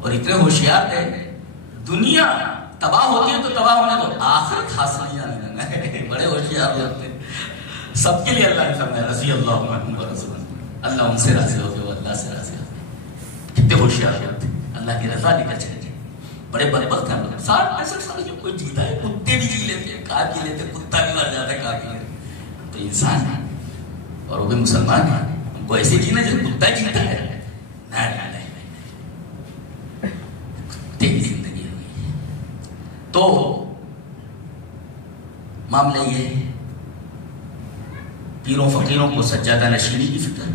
اور اتنے ہوشیار تھے. دنیا تباہ ہوتی ہے تو تباہ ہونے دو، آخرت حاصل نہیں آنے لگا ہے. بڑے ہوشیار لوگ تھے. سب کے لیے اللہ نے فرمایا رضی اللہ عنہم ورضوا عنہ. اللہ ان سے راضی ہو گئے، وہ اللہ سے راضی ہو گئے. کتنے ہوشیار لوگ تھے، اللہ کی رضا لے کر چلے. بڑے بدبخت ہیں ہم لوگ. 60-65 سال جو کوئی جیتا ہے، کتے بھی جی لیتے ہیں، کہاں جی لیتے، کتا بھی مر جاتا ہے کہاں جی لیتے. تو انسان ہے اور وہ بھی مسلمان ہے، ہم کو ایسے جینا جیسے کتا جیتا ہے. نہیں، کتے کی زندگی ہوئی. تو معاملہ یہ ہے، پیروں فقیروں کو سجادہ نشینی کی فکر،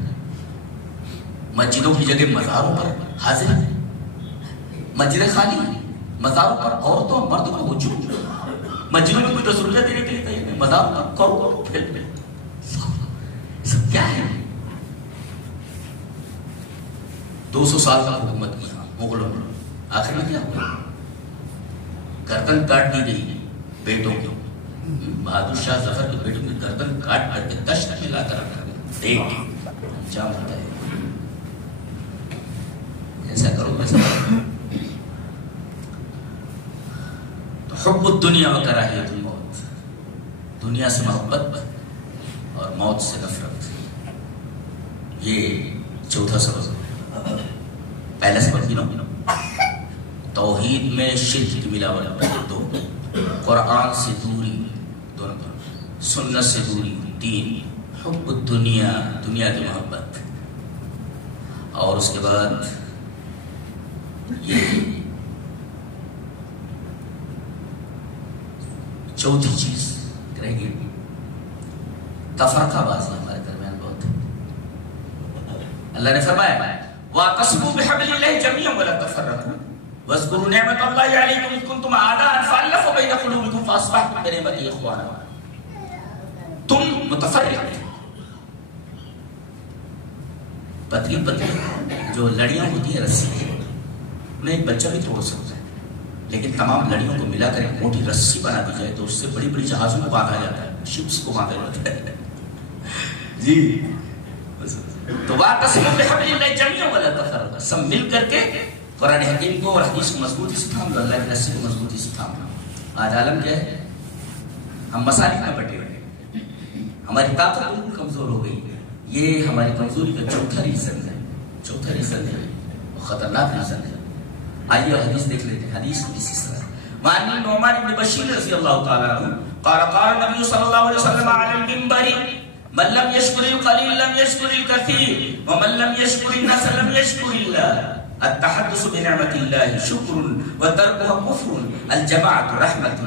مسجدوں کی جگہ مزاروں پر حاضر ہے. مسجد خالی، مزاروں پر عورتوں اور مردوں کا ہجوم. مسجدوں میں کوئی 10 روپیہ دینے کے لیے تیار نہیں، مزاروں پر کروڑوں پھیل. سب کیا ہے؟ 200 سال کا حکومت کی مغلوں نے. آخر میں کیا ہوا؟ گردن کاٹ دی گئی بیٹوں کی. بہادر شاہ ظفر کے بیٹوں کی گردن کاٹ کر کے دشت میں لا کر رکھا گیا. دیکھ انجام ہوتا ہے. ایسا کرو ویسا کرو. تو حب الدنیا و کراہیت الموت، دنیا سے محبت اور موت سے نفرت، یہ چوتھا سبب. پہلا سبب گنو، توحید میں شرک کی ملاوٹ 2، قرآن سے دوری 2 نمبر، سنت سے دوری 3، حب الدنیا، دنیا کی محبت، اور اس کے بعد یہ چوتھی چیز رہ گئی تفرقہ بازی ہمارے درمیان بہت ہے. اللہ نے فرمایا وَاعْتَصِمُوا بِحَبْلِ اللَّهِ جَمِيعًا وَلَا تَفَرَّقُوا وَاذْكُرُوا نِعْمَةَ اللَّهِ عَلَيْكُمْ إِذْ كُنْتُمْ أَعْدَاءً فَأَلَّفَ بَيْنَ قُلُوبِكُمْ فَأَصْبَحْتُمْ بِنِعْمَتِهِ إِخْوَانًا. تم متفرق تھے، پتلی پتلی جو لڑیاں ہوتی ہیں رسی کی، انہیں ایک بچہ بھی توڑ سکتا ہے، لیکن تمام لڑیوں کو ملا کر ایک موٹی رسی بنا دی جائے تو اس سے بڑی بڑی جہازوں کو باندھا جاتا ہے، شپس کو باندھا جاتا ہے. جی تو وَاعْتَصِمُوا بِحَبْلِ اللَّهِ جَمِيعًا وَلَا تَفَرَّقُوا. سب مل کر کے قرآن حکیم کو اور حدیث کو مضبوطی سے تھام لو، اللہ کی رسی کو مضبوطی سے تھام لو. آج عالم کیا ہے؟ ہم مسالک میں بٹے ہوئے ہیں، ہماری طاقت بالکل کمزور ہو گئی. یہ ہماری کمزوری کا چوتھا ریزن ہے، خطرناک ریزن ہے. آئیے حدیث دیکھ لیتے ہیں. حدیث اس طرح وعن النعمان بن بشیر رضی اللہ تعالی عنہ قال قال النبي صلی اللہ علیہ وسلم علی المنبر من لم يشكر القليل لم يشكر الكثير ومن لم يشكر الناس لم يشكر الله. التحدث بنعمة الله شكر وتركها كفر. الجماعة رحمة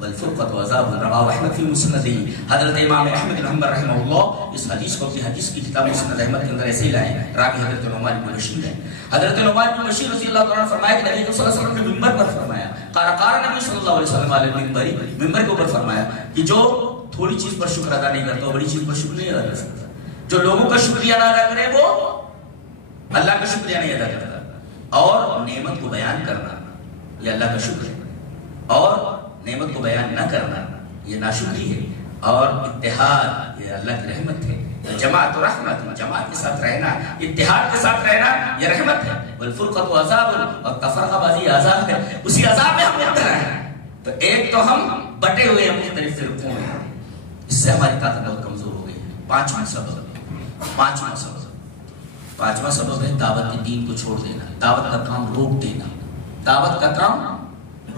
والفرقة عذاب. رواه احمد في مسنده. حضرت امام احمد بن حنبل رحمہ اللہ اس حدیث کو اپنی حدیث کی کتاب مسند احمد کے اندر ایسے ہی لائے ہیں. راوی حضرت نعمان بن بشیر ہے. حضرت نعمان بن بشیر رضی اللہ عنہ نے فرمایا کہ نبی صلی اللہ علیہ وسلم نے منبر پر فرمایا، قال نبی صلی اللہ علیہ وسلم علی المنبر، منبر کے اوپر فرمایا کہ جو تھوڑی چیز پر شکر ادا نہیں کرتا وہ بڑی چیز پر شکر نہیں ادا کر سکتا. جو لوگوں کا شکریہ نہ ادا کرے وہ اللہ کا شکریہ نہیں ادا کرتا. اور نعمت کو بیان کرنا یہ اللہ کا شکر ہے، اور نعمت کو بیان نہ کرنا یہ ناشکری ہے. اور اتحاد یہ اللہ کی رحمت ہے. جماعت و رحمت، جماعت کے ساتھ رہنا، اتحاد کے ساتھ رہنا یہ رحمت ہے. والفرقۃ عذاب، اور تفرقہ بازی عذاب ہے. اسی عذاب میں ہم مبتلا ہیں. تو ایک تو ہم بٹے ہوئے ہیں مختلف فرقوں میں، اس سے ہماری طاقت بہت کمزور ہو گئی ہے. پانچواں سبب ہے دعوت دین کو چھوڑ دینا، دعوت کا کام روک دینا، دعوت کا کام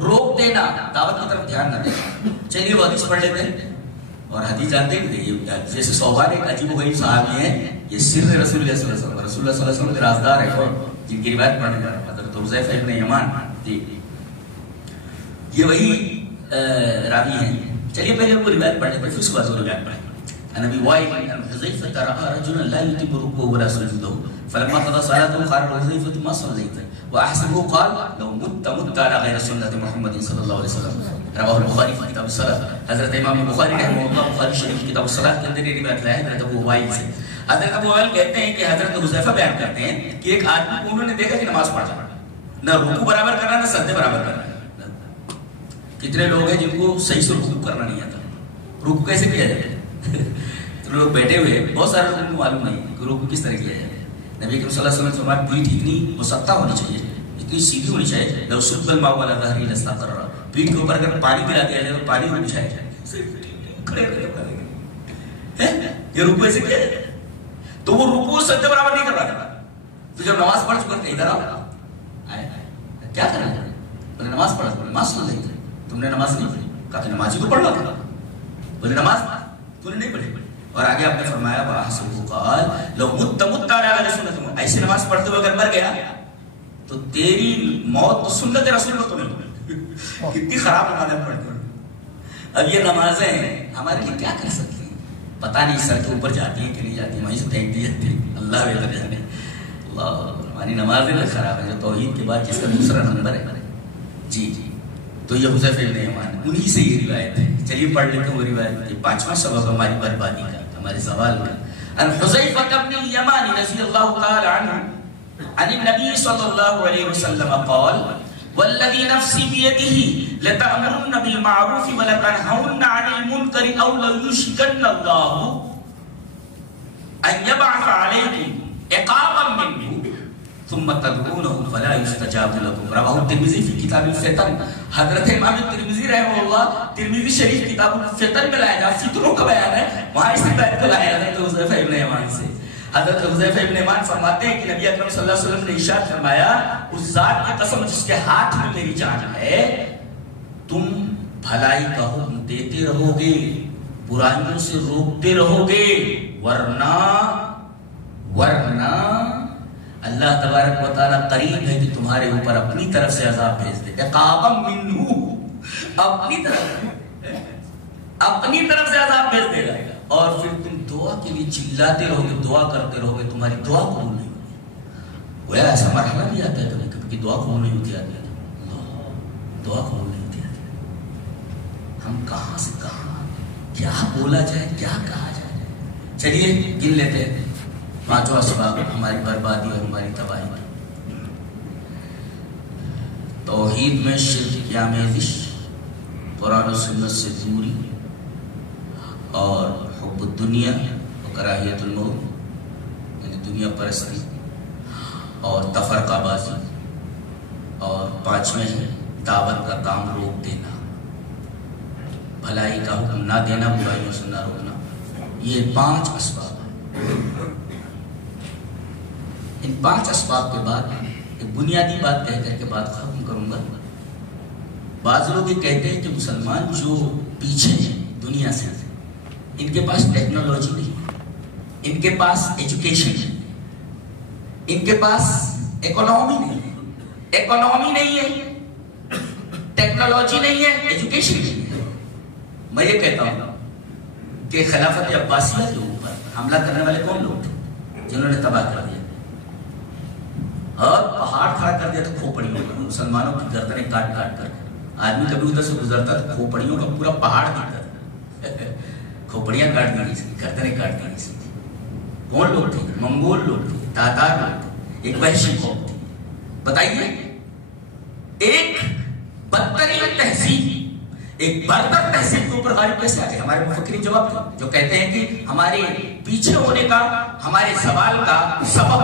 روک دینا، دعوت کی طرف دھیان نہ دینا. چلیے وہ حدیث پڑھ لیتے ہیں. اور حدیث جانتے ہیں جیسے صوبان ایک عجیب و غریب صحابی ہیں، یہ سر رسول اللہ صلی اللہ علیہ وسلم، رسول اللہ صلی اللہ علیہ وسلم کے رازدار ہیں، جن کی روایت پڑھنے کا حضرت حذیفہ ابن یمان. یہ وہی راوی ہیں. چلیے پہلے وہ روایت پڑھ لیتے ہیں، پھر اس کے بعد وہ روایت پڑھیں. نبی وائل ان حذیفہ رأى رجلا لا يتم ركوعه ولا سجوده فلما قضى صلاته قال حذیفہ ما صليت واحسبه قال لو مت على غير سنة محمد صلی اللہ علیہ وسلم. رواه البخاری في کتاب الصلاۃ. حضرت امام بخاری رحمہ اللہ بخاری شریف کتاب الصلاۃ کے اندر یہ روایت لایا حضرت ابو وائل سے. حضرت ابو وائل کہتے ہیں کہ حضرت حذیفہ بیان کرتے ہیں کہ ایک آدمی کو انہوں نے دیکھا کہ نماز پڑھ رہا ہے، نہ رکوع برابر کرنا نہ سجدے برابر کرنا. کتنے لوگ ہیں جن کو صحیح سے رکوع کرنا نہیں آتا؟ رکوع کیسے کیا جائے؟ تو لوگ بیٹھے ہوئے، بہت سارے لوگوں کو معلوم نہیں کہ رکوع کس طرح کیا جائے. نبی کریم صلی اللہ علیہ وسلم سے ہماری پیٹھ اتنی مسطح ہونی چاہیے، اتنی سیدھی ہونی چاہیے. لو صب الماء على ظهري لاستقر، پیٹھ کے اوپر اگر پانی پلا دیا جائے تو پانی رک جائے. یہ رکوع ایسے کیا ہے؟ تو وہ رکوع سجدے برابر نہیں کر رہا تھا. تو جب نماز پڑھ چکا تھا ادھر آؤ، کیا کرنا ہے؟ بولے نماز پڑھا، نماز سن رہی تھی. تم نے نماز نہیں پڑھی؟ کہا کہ نماز ہی تو پڑھ رہا تھا. بولے نماز تو نے نہیں پڑھی. اور آگے آپ نے فرمایا وَأَحْسَبُهُ قَالَ لَوْ مُتَّ عَلَىٰ غَيْرِ سُنَّتِ، ایسے نماز پڑھتے ہوئے اگر مر گیا تو تیری موت تو سنت رسول پر تو نہیں ہوئی. کتنی خراب نمازیں پڑھتے ہیں. اب یہ نمازیں ہمارے لیے کیا کر سکتی ہیں؟ پتہ نہیں سر کے اوپر جاتی ہیں کہ نہیں جاتی ہیں، وہیں سے پھینک دی جاتی ہیں. اللہ بہتر جانے. اللہ ہماری نمازیں خراب ہیں جو توحید کے بعد جس کا دوسرا نمبر ہے. جی تو یہ حذیفہ ابن یمان انہی سے یہ روایت ہے. چلیے پڑھ لیتے ہیں وہ روایت. یہ پانچواں سبب ہماری بربادی کا، ہمارے زوال کا. ان حذیفہ ابن یمان رضی اللہ تعالی عنہ عن النبی صلی اللہ علیہ وسلم قال والذی نفسی بیدہ لتأمرن بالمعروف ولتنہون عن المنکر او لیوشکن اللہ ان یبعث علیکم عقابا منہ ثم تدعونه فلا يستجاب لكم. رواه الترمذی فی کتاب الفتن. حضرت امام ترمذی رحمہ اللہ ترمذی شریف کتاب الفتن میں لایا گیا، فتنوں کا بیان ہے، وہاں اس روایت کو لایا حضرت حذیفہ ابن یمان سے. حضرت حذیفہ ابن یمان فرماتے ہیں کہ نبی اکرم صلی اللہ علیہ وسلم نے ارشاد فرمایا اس ذات کی قسم جس کے ہاتھ میں میری جان ہے، تم بھلائی کا حکم دیتے رہو گے، برائیوں سے روکتے رہو گے، ورنہ اللہ تبارک و تعالیٰ قریب ہے کہ تمہارے اوپر اپنی طرف سے عذاب بھیج دے. عقابا منہ، اپنی طرف سے عذاب بھیج دے گا. اور پھر تم دعا کے لیے چلاتے رہو گے، دعا کرتے رہو گے، تمہاری دعا قبول نہیں ہوگی. وہ ایسا مرحلہ بھی آتا ہے کبھی کبھی کہ دعا قبول نہیں ہوتی آتی ہے. دعا قبول نہیں ہوتی آتی ہے. ہم کہاں سے کہاں کیا بولا جائے، کیا کہا جائے. چلیے گن لیتے ہیں پانچواں اسباب ہماری بربادی اور ہماری تباہی. توحید میں شرک کی آمیزش، قرآن و سنت سے دوری، اور حب الدنیا و کراہیت الموت یعنی دنیا پرستی، اور تفرقہ بازی، اور پانچویں ہے دعوت کا کام روک دینا، بھلائی کا حکم نہ دینا، برائیوں سے نہ روکنا. یہ 5 اسباب ہیں. ان 5 اسباب کے بعد ایک بنیادی بات کہہ کر کے بات ختم کروں گا. بعض لوگ یہ کہتے ہیں کہ مسلمان جو پیچھے ہیں دنیا سے، ان کے پاس ٹیکنالوجی نہیں، ان کے پاس ایجوکیشن نہیں، ان کے پاس اکانومی نہیں ہے، ٹیکنالوجی نہیں ہے، ایجوکیشن نہیں ہے. میں یہ کہتا ہوں کہ خلافت عباسیہ کے اوپر حملہ کرنے والے کون لوگ تھے جنہوں نے تباہ کر دیا اور پہاڑ کھڑا کر دیا تھا کھوپڑیوں کا، مسلمانوں کی گردنیں کاٹ کر. آدمی کبھی ادھر سے گزرتا تھا کھوپڑیوں کا پورا پہاڑ دکھتا تھا. کھوپڑیاں کاٹ دی گئی، گردنیں کاٹ دی گئی. کون لوگ تھے؟ منگول لوگ تھے، تاتار لوگ تھے، ایک وحشی قوم تھی. بتائیے ایک بدترین تہذیب، ایک برتر تہذیب کے اوپر غالب کیسے آ گئے؟ ہمارے مفکرین جواب تھے جو کہتے ہیں کہ ہمارے پیچھے ہونے کا، ہمارے زوال کا سبب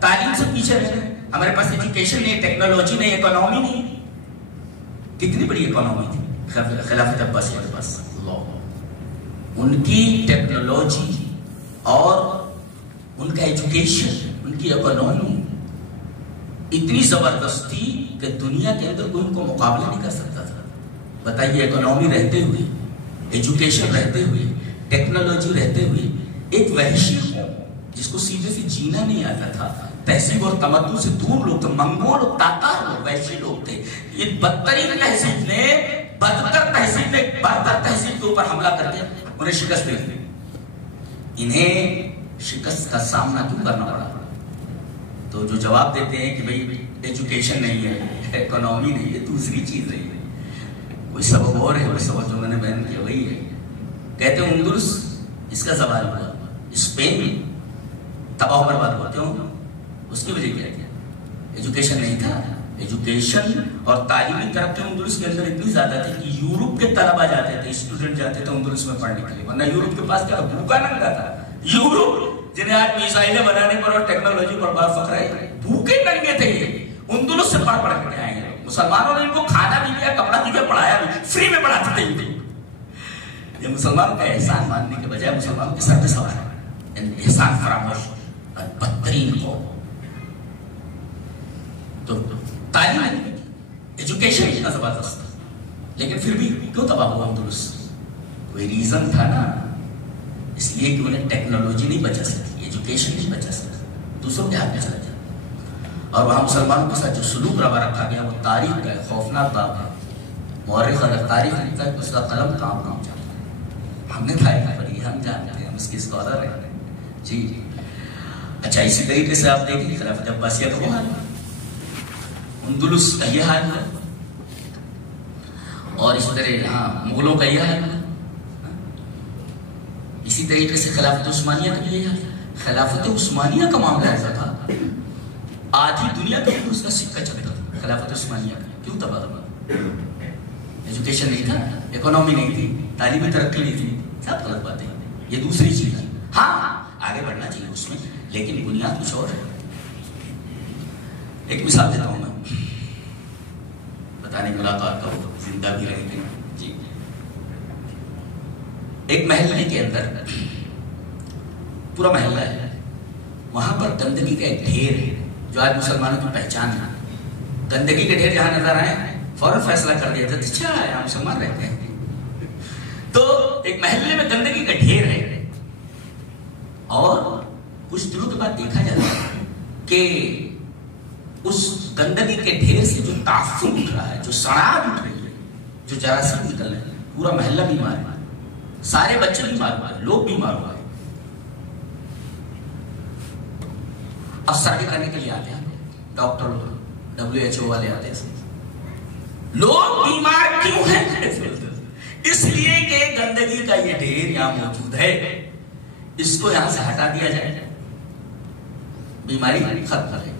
تعلیم سے پیچھے رہ گئے. ہمارے پاس ایجوکیشن نہیں، ٹیکنالوجی نہیں، اکانومی نہیں. کتنی بڑی اکانومی تھی خلافت عباسیہ کے پاس. ان کی ٹیکنالوجی اور ان کا ایجوکیشن، ان کی اکانومی اتنی زبردست تھی کہ دنیا کے اندر کوئی ان کو مقابلہ نہیں کر سکتا تھا. بتائیے اکانومی رہتے ہوئے، ایجوکیشن رہتے ہوئے، ٹیکنالوجی رہتے ہوئے، ایک وحشی قوم جس کو سیدھے سے جینا نہیں آتا تھا، تہذیب اور تمدن سے دور لوگ تھے، منگول اور تاتار لوگ، وحشی لوگ تھے. یہ بدترین تہذیب نے، بدتر تہذیب نے برتر تہذیب کے اوپر حملہ کر کے انہیں شکست دے دی. انہیں شکست کا سامنا کیوں کرنا پڑا؟ تو جو جواب دیتے ہیں کہ بھئی ایجوکیشن نہیں ہے، اکانومی نہیں ہے، دوسری چیز نہیں ہے، کوئی سبب اور ہے. وہ سبب جو میں نے بیان کیا وہی ہے. کہتے ہیں اندلس اس کا زوال ہوا، اسپین میں تباہ و برباد ہوا. کیوں؟ اس کی وجہ کیا ہے؟ ایجوکیشن نہیں تھا. ایجوکیشن اور تعلیمی ترقی اندلس کے اندر اتنی زیادہ تھی کہ یورپ کے طلبہ جاتے تھے، اسٹوڈنٹ جاتے تھے اندلس میں پڑھنے کے لیے. ورنہ یورپ کے پاس کیا بھوکا ننگا تھا. یورپ جنہیں آج میزائلیں بنانے پر اور ٹیکنالوجی پر بڑا فخر ہے، بھوکے ننگے تھے. یہ اندلس سے پڑھ کے آئے ہیں. مسلمانوں نے ان کو کھانا بھی دیا، کپڑا بھی دیا، پڑھایا بھی، فری میں پڑھاتے تھے. یہ مسلمانوں کا احسان ماننے کے بجائے مسلمانوں کے سر پہ سوار ہے. احسان فراموش اور بدترین قوم. تو تعلیم، ایجوکیشن اتنا زبردست تھا، لیکن پھر بھی کیوں تباہ ہوا اندلس؟ کوئی ریزن تھا نا. اس لیے کہ انہیں ٹیکنالوجی نہیں بچا سکتی، ایجوکیشن نہیں بچا سکتی، دوسروں کے ہاتھ میں چلا جاتا. اور وہاں مسلمانوں کے ساتھ جو سلوک روا رکھا گیا وہ تاریخ کا خوفناک باب ہے. مورخ اگر تاریخ لکھتا ہے تو اس کا قلم کام جاتا ہے. ہم نے تاریخ پڑھی، ہم جانتے ہیں، ہم اس کی اسکالر ہیں. جی اچھا، اسی طریقے سے آپ دیکھیں خلافت عباسیہ کا وہ حال ہے، اندلس کا یہ حال ہے، اور اس طرح یہاں مغلوں کا یہ حال ہے. اسی طریقے سے خلافت عثمانیہ کا بھی یہ حال ہے. خلافت عثمانیہ کا معاملہ ایسا تھا، آدھی دنیا کے اندر اس کا سکہ چلتا تھا. خلافت عثمانیہ کا کیوں تباہ ہوا؟ ایجوکیشن نہیں تھا، اکانومی نہیں تھی، تعلیمی ترقی نہیں تھی. سب غلط باتیں، یہ دوسری چیز ہے. ہاں آگے بڑھنا چاہیے اس میں، لیکن بنیاد کچھ اور ہے. ایک مثال دیتا ہوں میں، بتانے ملاقات کا زندہ بھی رہے گی. جی ایک محلے کے اندر پورا محلہ ہے، وہاں پر گندگی کا ایک ڈھیر ہے جو آج مسلمانوں کی پہچان ہے. گندگی کے ڈھیر جہاں نظر آئے فوراً فیصلہ کر دیا تھا اچھا ہے ہم مسلمان رہتے ہیں. تو ایک محلے میں گندگی کا ڈھیر ہے، اور کچھ دنوں کے بعد دیکھا جاتا ہے کہ اس گندگی کے ڈھیر سے جو تعفن اٹھ رہا ہے، جو سڑاہٹ اٹھ رہی ہے، جو جراثیم نکل رہے ہیں، پورا محلہ بیمار ہے، سارے بچے بیمار ہوئے، لوگ بیمار ہوئے. اب سروے کرنے کے لیے آتے ہیں ڈاکٹر، WHO والے آتے ہیں. لوگ بیمار کیوں ہیں؟ اس لیے کہ گندگی کا یہ ڈھیر یہاں موجود ہے، اس کو یہاں سے ہٹا دیا جائے، بیماری ختم کرے.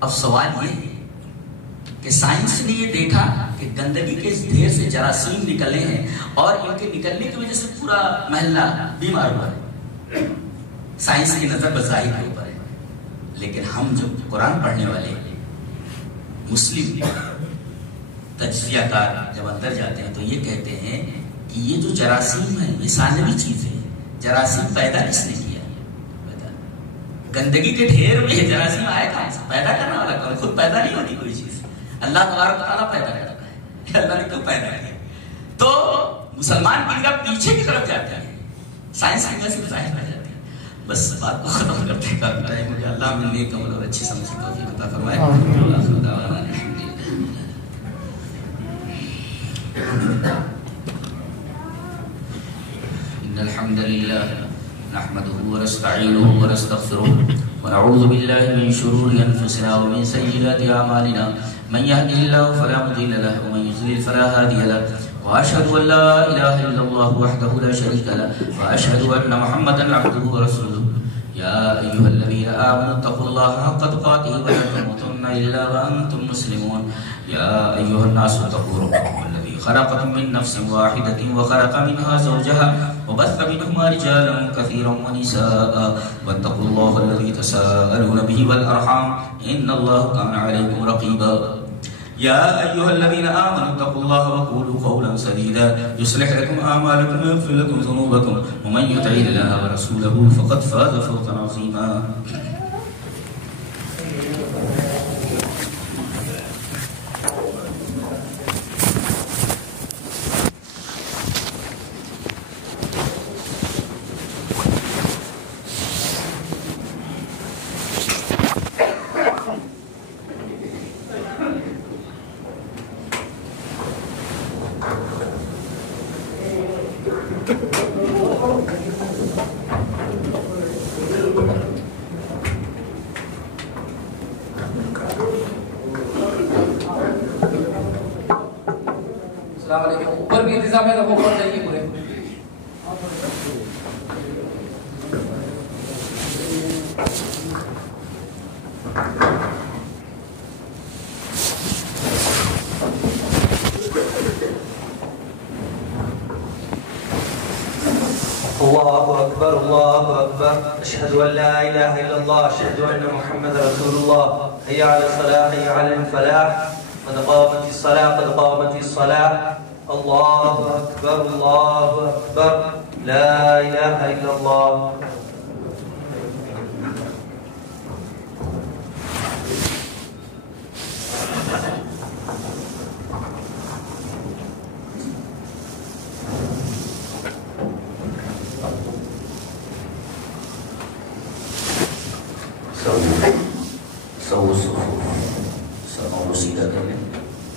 اب سوال یہ ہے کہ سائنس نے یہ دیکھا کہ گندگی کے اس ڈھیر سے جراثیم نکلے ہیں اور ان کے نکلنے کی وجہ سے پورا محلہ بیمار ہوا ہے. سائنس کی نظر بظاہر کے اوپر ہے، لیکن ہم جو قرآن پڑھنے والے مسلم تجزیہ کار جب اندر جاتے ہیں تو یہ کہتے ہیں کہ یہ جو جراثیم ہے یہ ثانوی چیز ہے. جراثیم پیدا کس نے کیا؟ گندگی کے ڈھیر میں جراثیم آئے کہاں سے؟ پیدا کرنے والا کون؟ خود پیدا نہیں ہوتی کوئی چیز، اللہ تبارک و تعالیٰ پیدا کرتا ہے. اللہ نے کیوں پیدا کیا؟ تو مسلمان کی نگاہ پیچھے کی طرف جاتے ہیں، سائنس کی نگاہ سے ظاہر کر جاتے ہیں. بس بات کو ختم کرتے ہیں، کافی ٹائم ہو گیا. اللہ ہمیں نیک عمل اور اچھی سمجھ کی توفیق عطا فرمائے. ان الحمد للہ نحمده ونستعينه ونستغفره ونعوذ بالله من شرور انفسنا ومن سيئات اعمالنا من يهده الله فلا مضل له ومن يضلل فلا هادي له وأشهد أن لا إله إلا الله وحده لا شريك له وأشهد أن محمدا عبده ورسوله يا أيها الذين آمنوا اتقوا الله حق تقاته ولا تموتن إلا وأنتم مسلمون يا أيها الناس اتقوا ربكم الذي خلقكم من نفس واحدة وخلق منها زوجها وبث منهما رجالا كثيرا ونساء واتقوا الله الذي تساءلون به والأرحام إن الله كان عليكم رقيبا يا أيها الذين آمنوا اتقوا الله وقولوا قولا سديدا يصلح لكم أعمالكم ويغفر لكم ذنوبكم ومن يطع الله ورسوله فقد فاز فوزا عظيما السلام علیکم. اوپر بھی انتظام ہے تو اوپر جائیے پورے. الله أكبر الله أكبر أشهد أن لا إله إلا الله أشهد أن محمد رسول الله حي على الصلاة حي على الفلاح قد قامت الصلاة قد قامت الصلاة الله أكبر الله أكبر لا إله إلا الله سووا الصفوف سمعوا سيدة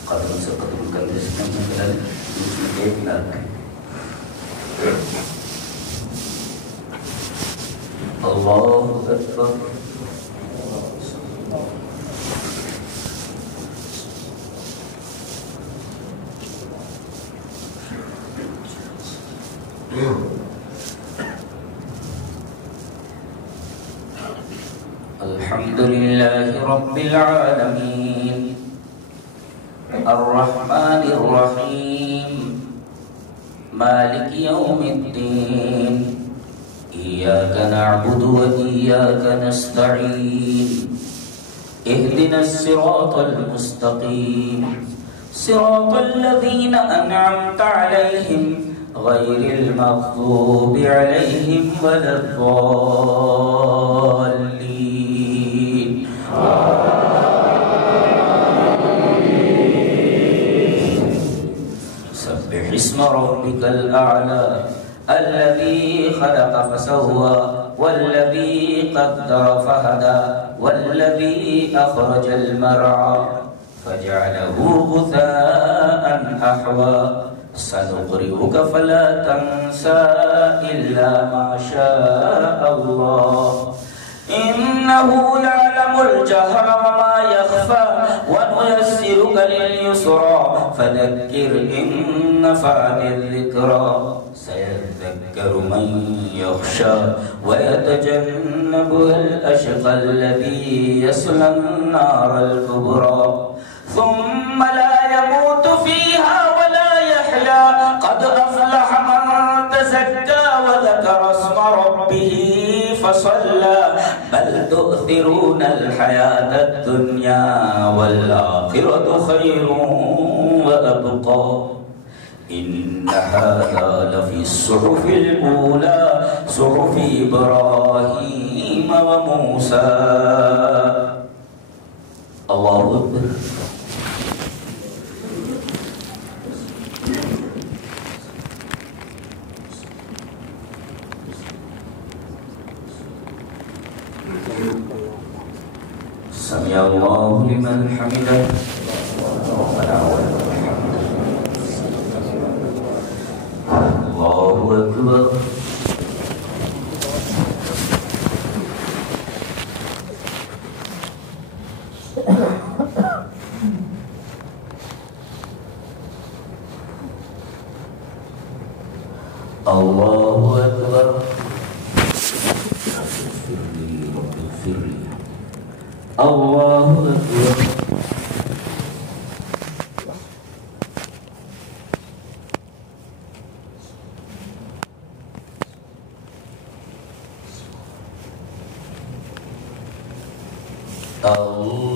قدم سقطوا الكنز من خلال المسلمين من الله أكبر الحمد لله رب العالمين الرحمن الرحيم مالك يوم الدين إياك نعبد وإياك نستعين اهدنا الصراط المستقيم صراط الذين أنعمت عليهم غير المغضوب عليهم ولا الضالين سبح اسم ربك الأعلى الذي خلق فسوى والذي قدر فهدى والذي أخرج المرعى فجعله غثاء أحوى سنقرئك فلا تنسى إلا ما شاء الله إنه يعلم الجهر وما يخفى ونيسرك لليسرى فذكر إن نفعت الذكرى سيذكر من يخشى ويتجنبها الأشقى الذي يصلى النار الكبرى ثم لا يموت فيها ولا يحيى قد أفلح من تزكى وذكر اسم ربه فصلى بل تؤثرون الحياة الدنيا والآخرة خير وأبقى إن هذا لفي الصحف الأولى صحف إبراهيم وموسى الله أكبر سمع الله لمن حمده ربنا ولك الحمد الله أكبر اغفر لي رب اغفر لي الله أكبر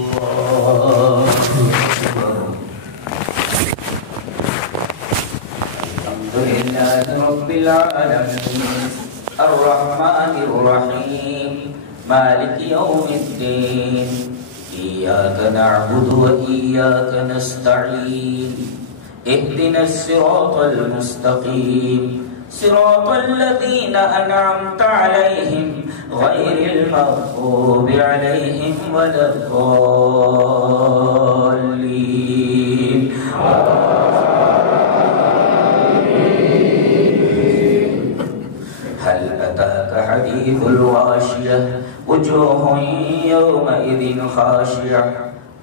الله أكبر الحمد لله رب العالمين الرحمن الرحيم مالك يوم الدين إياك نعبد وإياك نستعين اهدنا الصراط المستقيم صراط الذين أنعمت عليهم غير المغضوب عليهم ولا الضالين هل أتاك حديث الغاشية وجوه يومئذ خاشعة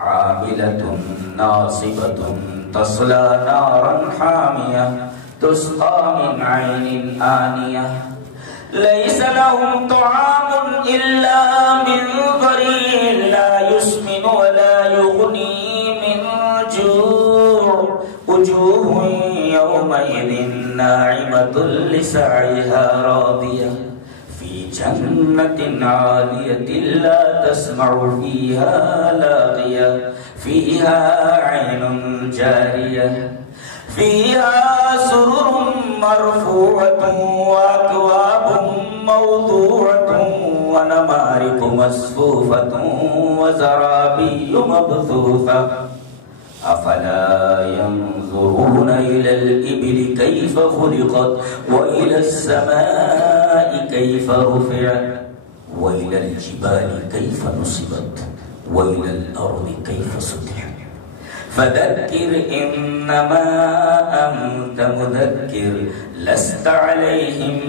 عاملة ناصبة تصلى نارا حامية تسقى من عين آنية ليس لهم طعام إلا من ضريع لا يسمن ولا يغني من جوع وجوه يومئذ ناعمة لسعيها راضية في جنة عالية لا تسمع فيها لاغية فيها عين جارية فيها سرر مرفوعة وأكواب موضوعة ونمارق مصفوفة وزرابي مبثوثة أفلا ينظرون إلى الإبل كيف خلقت وإلى السماء كيف رفعت وإلى الجبال كيف نصبت وإلى الأرض كيف سطحت فذكر إنما أنت مذكر لست عليهم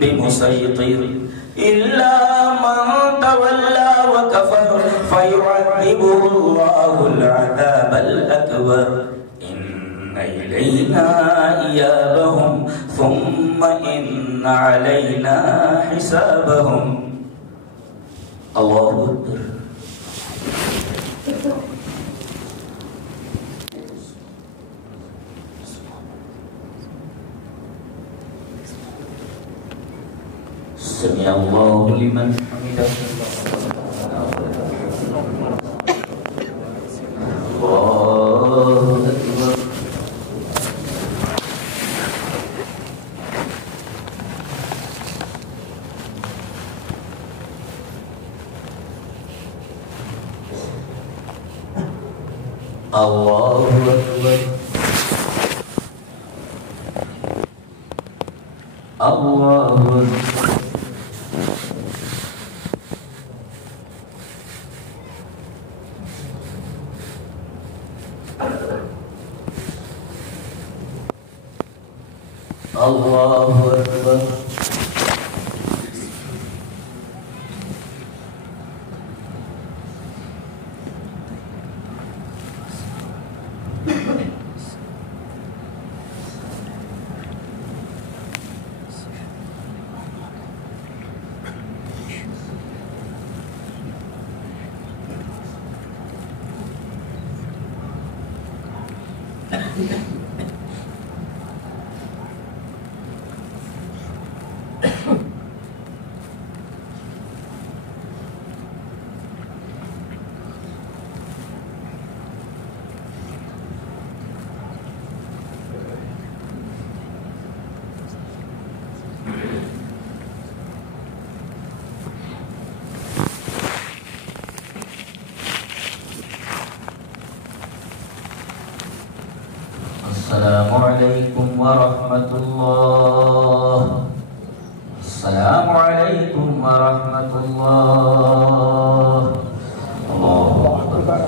بمسيطر إلا من تولى وكفر فيعذبه الله العذاب الأكبر إن إلينا إيابهم ثم إن علينا حسابهم الله أكبر سمع الله لمن حمده الله أكبر الله أكبر الله أكبر الله أكبر السلام عليكم ورحمة الله السلام عليكم ورحمة الله الله أكبر